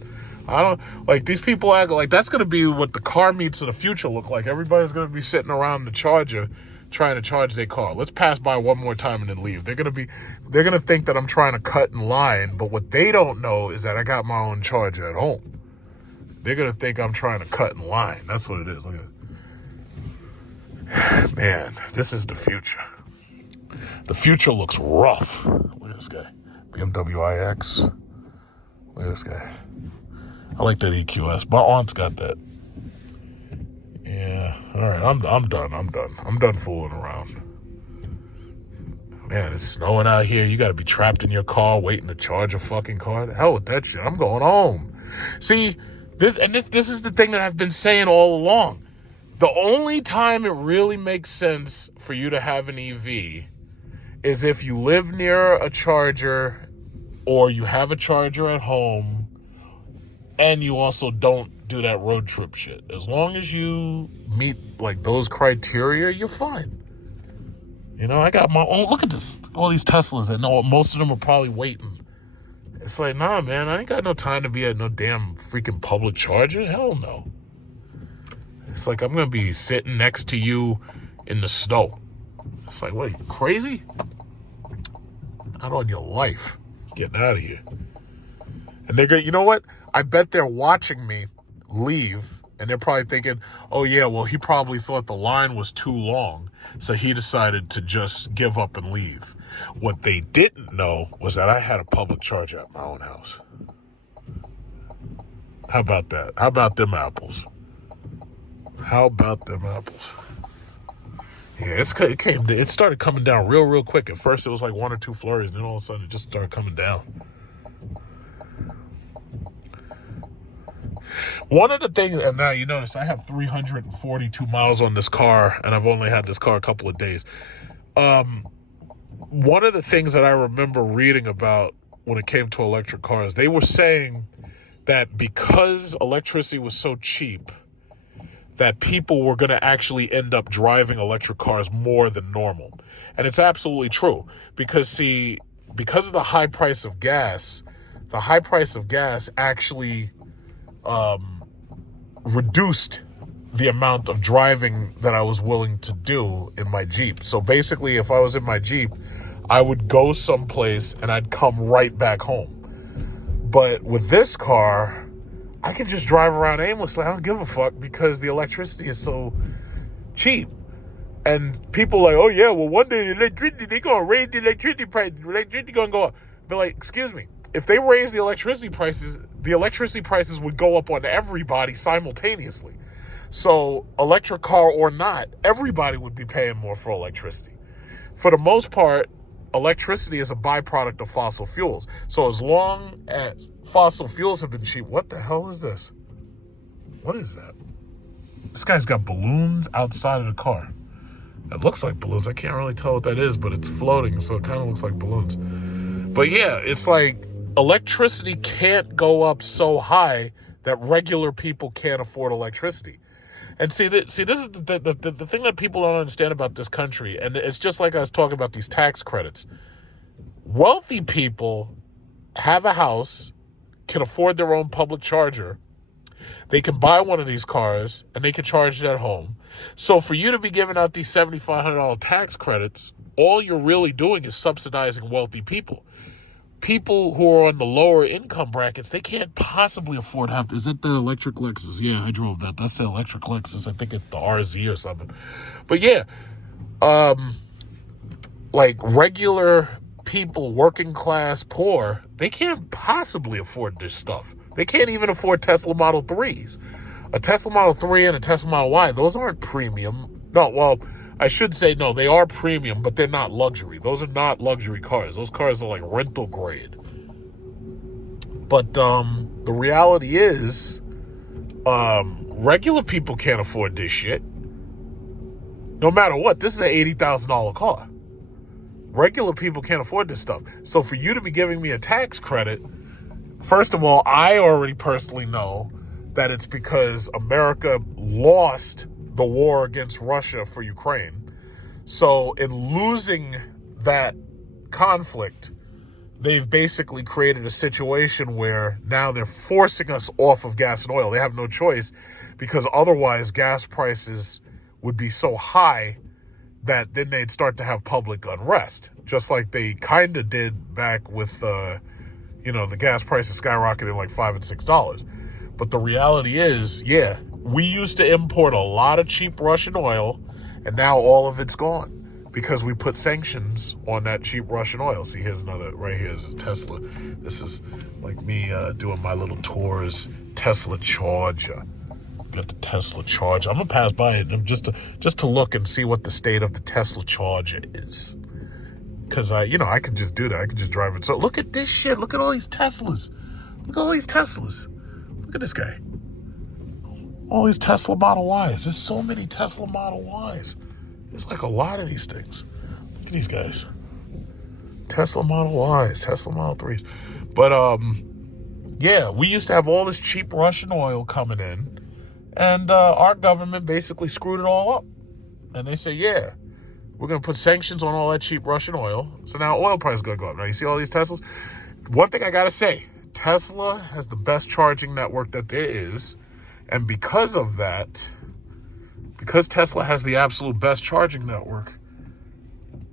I don't like these people act like that's gonna be what the car meets of the future look like. Everybody's gonna be sitting around the charger trying to charge their car. Let's pass by one more time and then leave. They're gonna think that I'm trying to cut in line, but what they don't know is that I got my own charger at home. They're gonna think I'm trying to cut in line. That's what it is. Look at it. Man, this is the future. The future looks rough. Look at this guy. BMW iX. Look at this guy. I like that EQS. My aunt's got that. Yeah. All right. I'm done. I'm done fooling around. Man, it's snowing out here. You got to be trapped in your car waiting to charge a fucking car. The hell with that shit. I'm going home. See, this is the thing that I've been saying all along. The only time it really makes sense for you to have an EV is if you live near a charger or you have a charger at home and you also don't do that road trip shit. As long as you meet like those criteria, you're fine. You know, I got my own. Look at this. All these Teslas. I know most of them are probably waiting. It's like, nah, man, I ain't got no time to be at no damn freaking public charger. Hell no. It's like I'm going to be sitting next to you in the snow. It's like, what, are you crazy? Not on your life. Getting out of here. And they're going, you know what? I bet they're watching me leave, and they're probably thinking, oh, yeah, well, he probably thought the line was too long, so he decided to just give up and leave. What they didn't know was that I had a public charger at my own house. How about that? How about them apples? How about them apples? Yeah, it started coming down real quick. At first, it was like 1 or 2 flurries, and then all of a sudden, it just started coming down. One of the things, and now you notice I have 342 miles on this car, and I've only had this car a couple of days. One of the things that I remember reading about when it came to electric cars, they were saying that because electricity was so cheap, that people were going to actually end up driving electric cars more than normal. And it's absolutely true. Because, see, because of the high price of gas actually reduced the amount of driving that I was willing to do in my Jeep. So basically, if I was in my Jeep, I would go someplace and I'd come right back home. But with this car, I can just drive around aimlessly. I don't give a fuck because the electricity is so cheap. And people are like, oh yeah, well one day the electricity, they're going to raise the electricity price. The electricity going to go up. But like, excuse me, if they raise the electricity prices would go up on everybody simultaneously. So electric car or not, everybody would be paying more for electricity. For the most part, electricity is a byproduct of fossil fuels. So as long as fossil fuels have been cheap, what the hell is this? What is that? This guy's got balloons outside of the car. It looks like balloons. I can't really tell what that is, but it's floating, so it kind of looks like balloons. But yeah, it's like electricity can't go up so high that regular people can't afford electricity. And see, this is the thing that people don't understand about this country, and it's just like I was talking about these tax credits. Wealthy people have a house, can afford their own public charger. They can buy one of these cars, and they can charge it at home. So for you to be giving out these $7,500 tax credits, all you're really doing is subsidizing wealthy people. People who are on the lower income brackets, they can't possibly afford half. Is it the electric Lexus? Yeah, I drove that. That's the electric Lexus. I think it's the RZ or something. But yeah, like regular people, working class, poor, they can't possibly afford this stuff. They can't even afford Tesla Model 3s. A Tesla Model 3 and a Tesla Model Y, those aren't premium. No, well, I should say no, they are premium, but they're not luxury. Those are not luxury cars. Those cars are like rental grade. But the reality is, regular people can't afford this shit. No matter what, this is an $80,000 car. Regular people can't afford this stuff. So for you to be giving me a tax credit, first of all, I already personally know that it's because America lost the war against Russia for Ukraine. So in losing that conflict, they've basically created a situation where now they're forcing us off of gas and oil. They have no choice because otherwise gas prices would be so high that then they'd start to have public unrest, just like they kind of did back with, the gas prices skyrocketing like $5 and $6. But the reality is, yeah, we used to import a lot of cheap Russian oil, and now all of it's gone because we put sanctions on that cheap Russian oil. See, here's another, right here is a Tesla. This is like me doing my little tours. Tesla charger. Got the Tesla charger. I'm gonna pass by it just to look and see what the state of the Tesla charger is. Because I could just do that. I could just drive it. So look at this shit. Look at all these Teslas. Look at all these Teslas. Look at this guy. All these Tesla Model Ys. There's so many Tesla Model Ys. There's like a lot of these things. Look at these guys. Tesla Model Ys, Tesla Model 3s. But, yeah, we used to have all this cheap Russian oil coming in. And our government basically screwed it all up. And they say, yeah, we're going to put sanctions on all that cheap Russian oil. So now oil price is going to go up. Now, you see all these Teslas? One thing I got to say, Tesla has the best charging network that there is. And because of that, because Tesla has the absolute best charging network,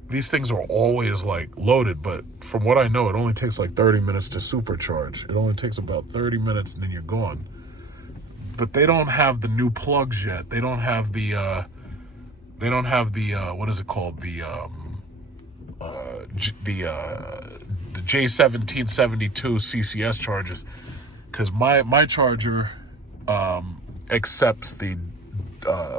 these things are always like loaded. But from what I know, it only takes like 30 minutes to supercharge. It only takes about 30 minutes and then you're gone. But they don't have the new plugs yet. They don't have the what is it called? The J1772 CCS chargers. Because my charger accepts the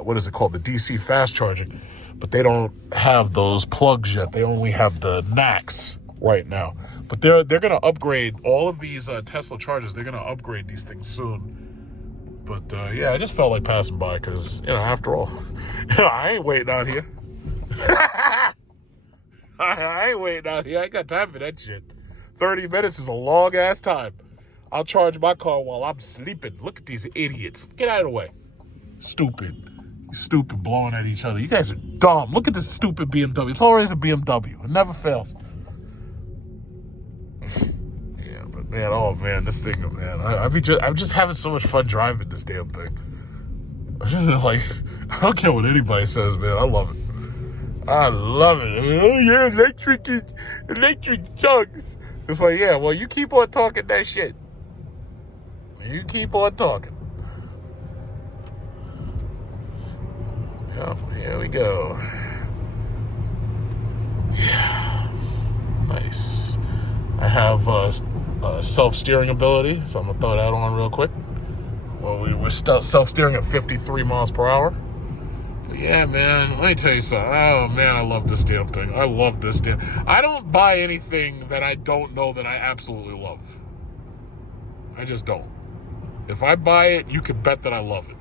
what is it called? The DC fast charging. But they don't have those plugs yet. They only have the NACs right now. But they're going to upgrade all of these Tesla chargers. They're going to upgrade these things soon. But yeah, I just felt like passing by because, after all, I ain't waiting out here. I ain't waiting out here. I ain't got time for that shit. 30 minutes is a long ass time. I'll charge my car while I'm sleeping. Look at these idiots. Get out of the way. Stupid. Stupid blowing at each other. You guys are dumb. Look at this stupid BMW. It's always a BMW. It never fails. Yeah, but man, oh man, this thing, man. I'm just having so much fun driving this damn thing. I'm just like, I don't care what anybody says, man. I love it. I love it. I mean, oh yeah, electric sucks. It's like, yeah, well, you keep on talking that shit. You keep on talking. Yeah, here we go. Yeah, nice. I have self-steering ability, so I'm gonna throw that on real quick. Well, we're still self-steering at 53 miles per hour. But yeah, man, let me tell you something. Oh man, I love this damn thing. I love this damn. I don't buy anything that I don't know that I absolutely love. I just don't. If I buy it, you can bet that I love it.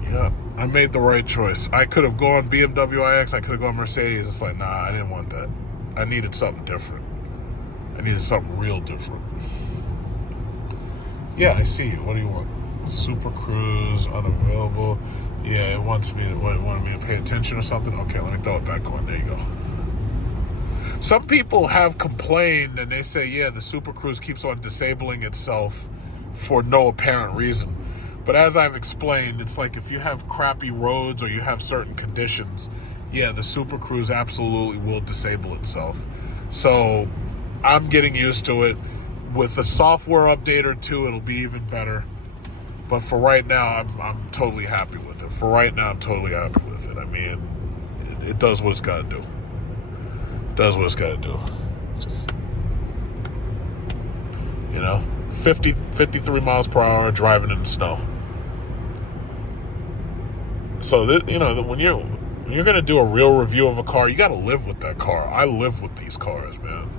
Yeah, I made the right choice. I could have gone BMW iX. I could have gone Mercedes. It's like, nah, I didn't want that. I needed something different. I needed something real different. Yeah, I see you. What do you want? Super Cruise, unavailable. Yeah, it wanted me to pay attention or something. Okay, let me throw it back on. There you go. Some people have complained and they say, yeah, the Super Cruise keeps on disabling itself for no apparent reason. But as I've explained, it's like if you have crappy roads or you have certain conditions, yeah, the Super Cruise absolutely will disable itself. So I'm getting used to it. With a software update or two, it'll be even better. But for right now, I'm totally happy with it. For right now, I'm totally happy with it. I mean, it does what it's got to do. It does what it's got to do. Just, 53 miles per hour driving in the snow. So, when you're going to do a real review of a car, you got to live with that car. I live with these cars, man.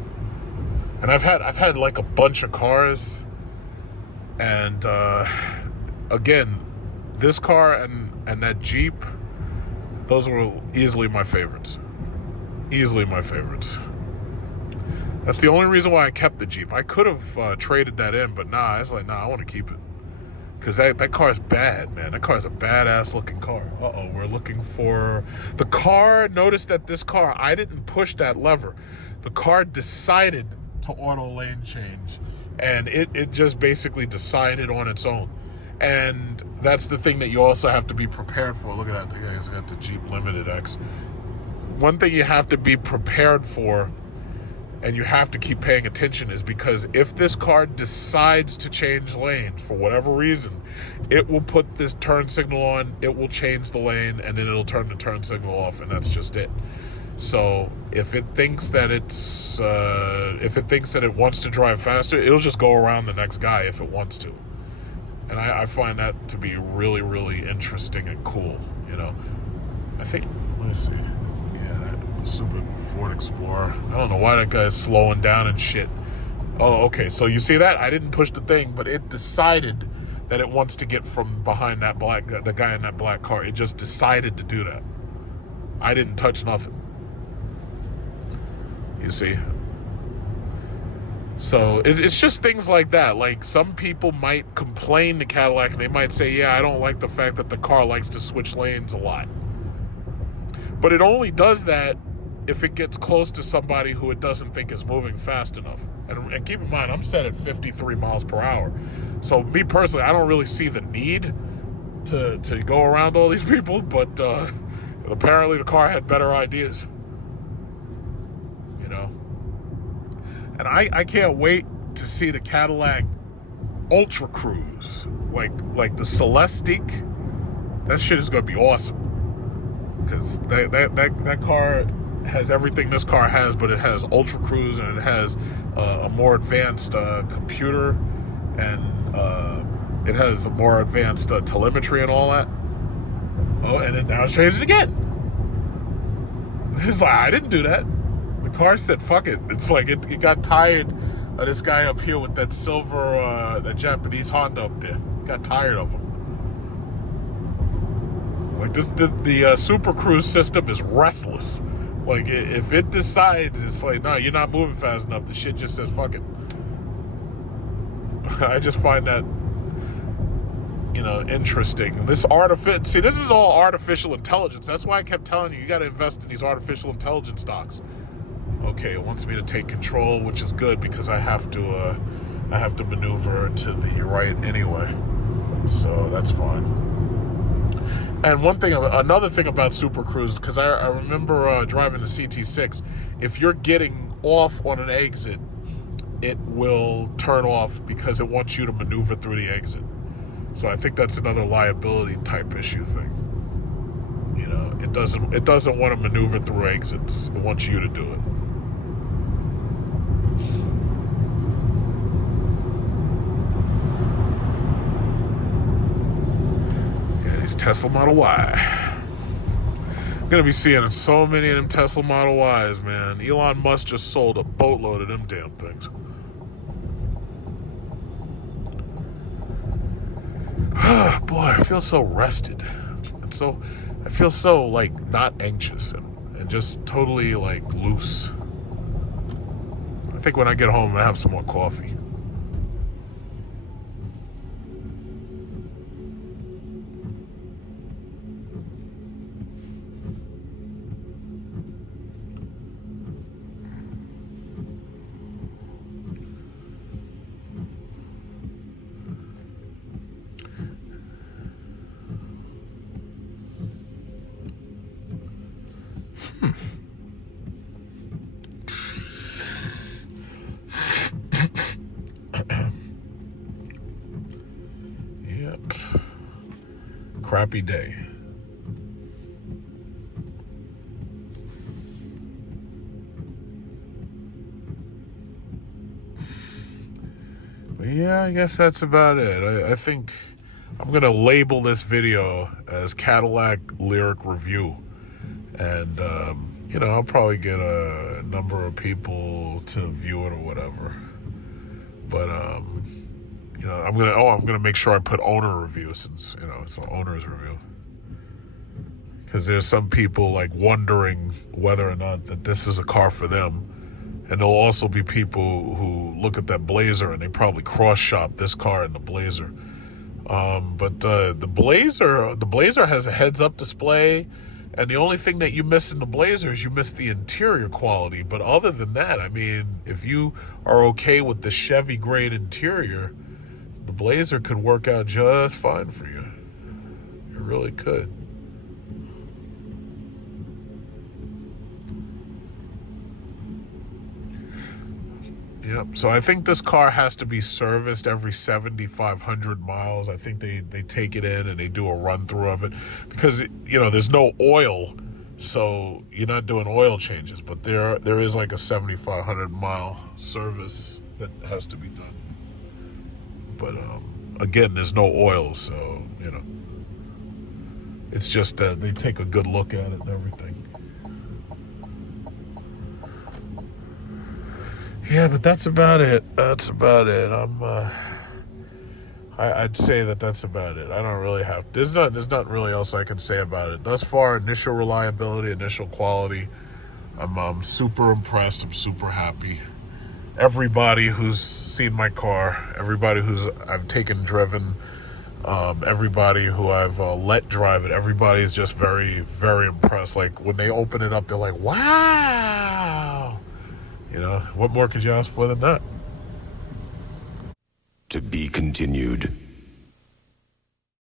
And I've had like a bunch of cars. And, again, this car and that Jeep, those were easily my favorites. Easily my favorites. That's the only reason why I kept the Jeep. I could have traded that in, but nah, it's like, nah, I want to keep it. Because that car's bad, man. That car's a badass looking car. Uh-oh, we're looking for... The car, notice that this car, I didn't push that lever. The car decided to auto lane change. And it just basically decided on its own. And that's the thing that you also have to be prepared for. Look at that. The guy's got the Jeep Limited X. One thing you have to be prepared for, and you have to keep paying attention, is because if this car decides to change lanes for whatever reason, it will put this turn signal on, it will change the lane, and then it'll turn the turn signal off, and that's just it. So if it thinks that it wants to drive faster, it'll just go around the next guy if it wants to. And I find that to be really, really interesting and cool, I think, let me see. Yeah, that Super Ford Explorer. I don't know why that guy's slowing down and shit. Oh, okay, so you see that? I didn't push the thing, but it decided that it wants to get from behind the guy in that black car. It just decided to do that. I didn't touch nothing. You see? So it's just things like that. Like, some people might complain to Cadillac and they might say, yeah, I don't like the fact that the car likes to switch lanes a lot. But it only does that if it gets close to somebody who it doesn't think is moving fast enough. And keep in mind, I'm set at 53 miles per hour. So me personally, I don't really see the need to go around all these people, but apparently the car had better ideas. And I can't wait to see the Cadillac Ultra Cruise, like the Celestiq. That shit is gonna be awesome, because that car has everything this car has, but it has Ultra Cruise and it has a more advanced computer, and it has a more advanced telemetry and all that. Oh, and then now it's changed again. It's like, I didn't do that. The car said, fuck it. It's like it got tired this guy up here with that silver, that Japanese Honda up there. Got tired of him. Like the Super Cruise system is restless. Like if it decides, it's like, no, you're not moving fast enough. The shit just says fuck it. I just find that, you know, interesting. This is all artificial intelligence. That's why I kept telling you got to invest in these artificial intelligence stocks. Okay, it wants me to take control, which is good because I have to maneuver to the right anyway. So that's fine. And another thing about Super Cruise, because I remember driving the CT6, if you're getting off on an exit, it will turn off because it wants you to maneuver through the exit. So I think that's another liability type issue thing. You know, it doesn't want to maneuver through exits. It wants you to do it. Yeah, these Tesla Model Y. I'm gonna be seeing so many of them Tesla Model Ys, man. Elon Musk just sold a boatload of them damn things. Boy, I feel so rested. And I feel so, like, not anxious and just totally, like, loose. I think when I get home, I have some more coffee. Yep. Crappy day. But yeah, I guess that's about it. I think I'm gonna label this video as Cadillac Lyriq review. And, you know, I'll probably get a number of people to view it or whatever. But, you know, I'm gonna make sure I put owner review since, you know, it's an owner's review. Because there's some people, like, wondering whether or not that this is a car for them. And there'll also be people who look at that Blazer and they probably cross-shop this car and the Blazer. But the Blazer has a heads-up display. And the only thing that you miss in the Blazer is you miss the interior quality. But other than that, I mean, if you are okay with the Chevy grade interior, the Blazer could work out just fine for you. It really could. Yep. So I think this car has to be serviced every 7,500 miles. I think they take it in and they do a run through of it because, you know, there's no oil. So you're not doing oil changes, but there is like a 7,500 mile service that has to be done. But again, there's no oil. So, you know, it's just that they take a good look at it and everything. Yeah, but that's about it. That's about it. I'd say that's about it. I don't really have. There's not really else I can say about it. Thus far, initial reliability, initial quality. I'm super impressed. I'm super happy. Everybody who's seen my car, everybody I've driven, everybody who I've let drive it, everybody is just very, very impressed. Like when they open it up, they're like, "Wow." You know, what more could you ask for than that? To be continued.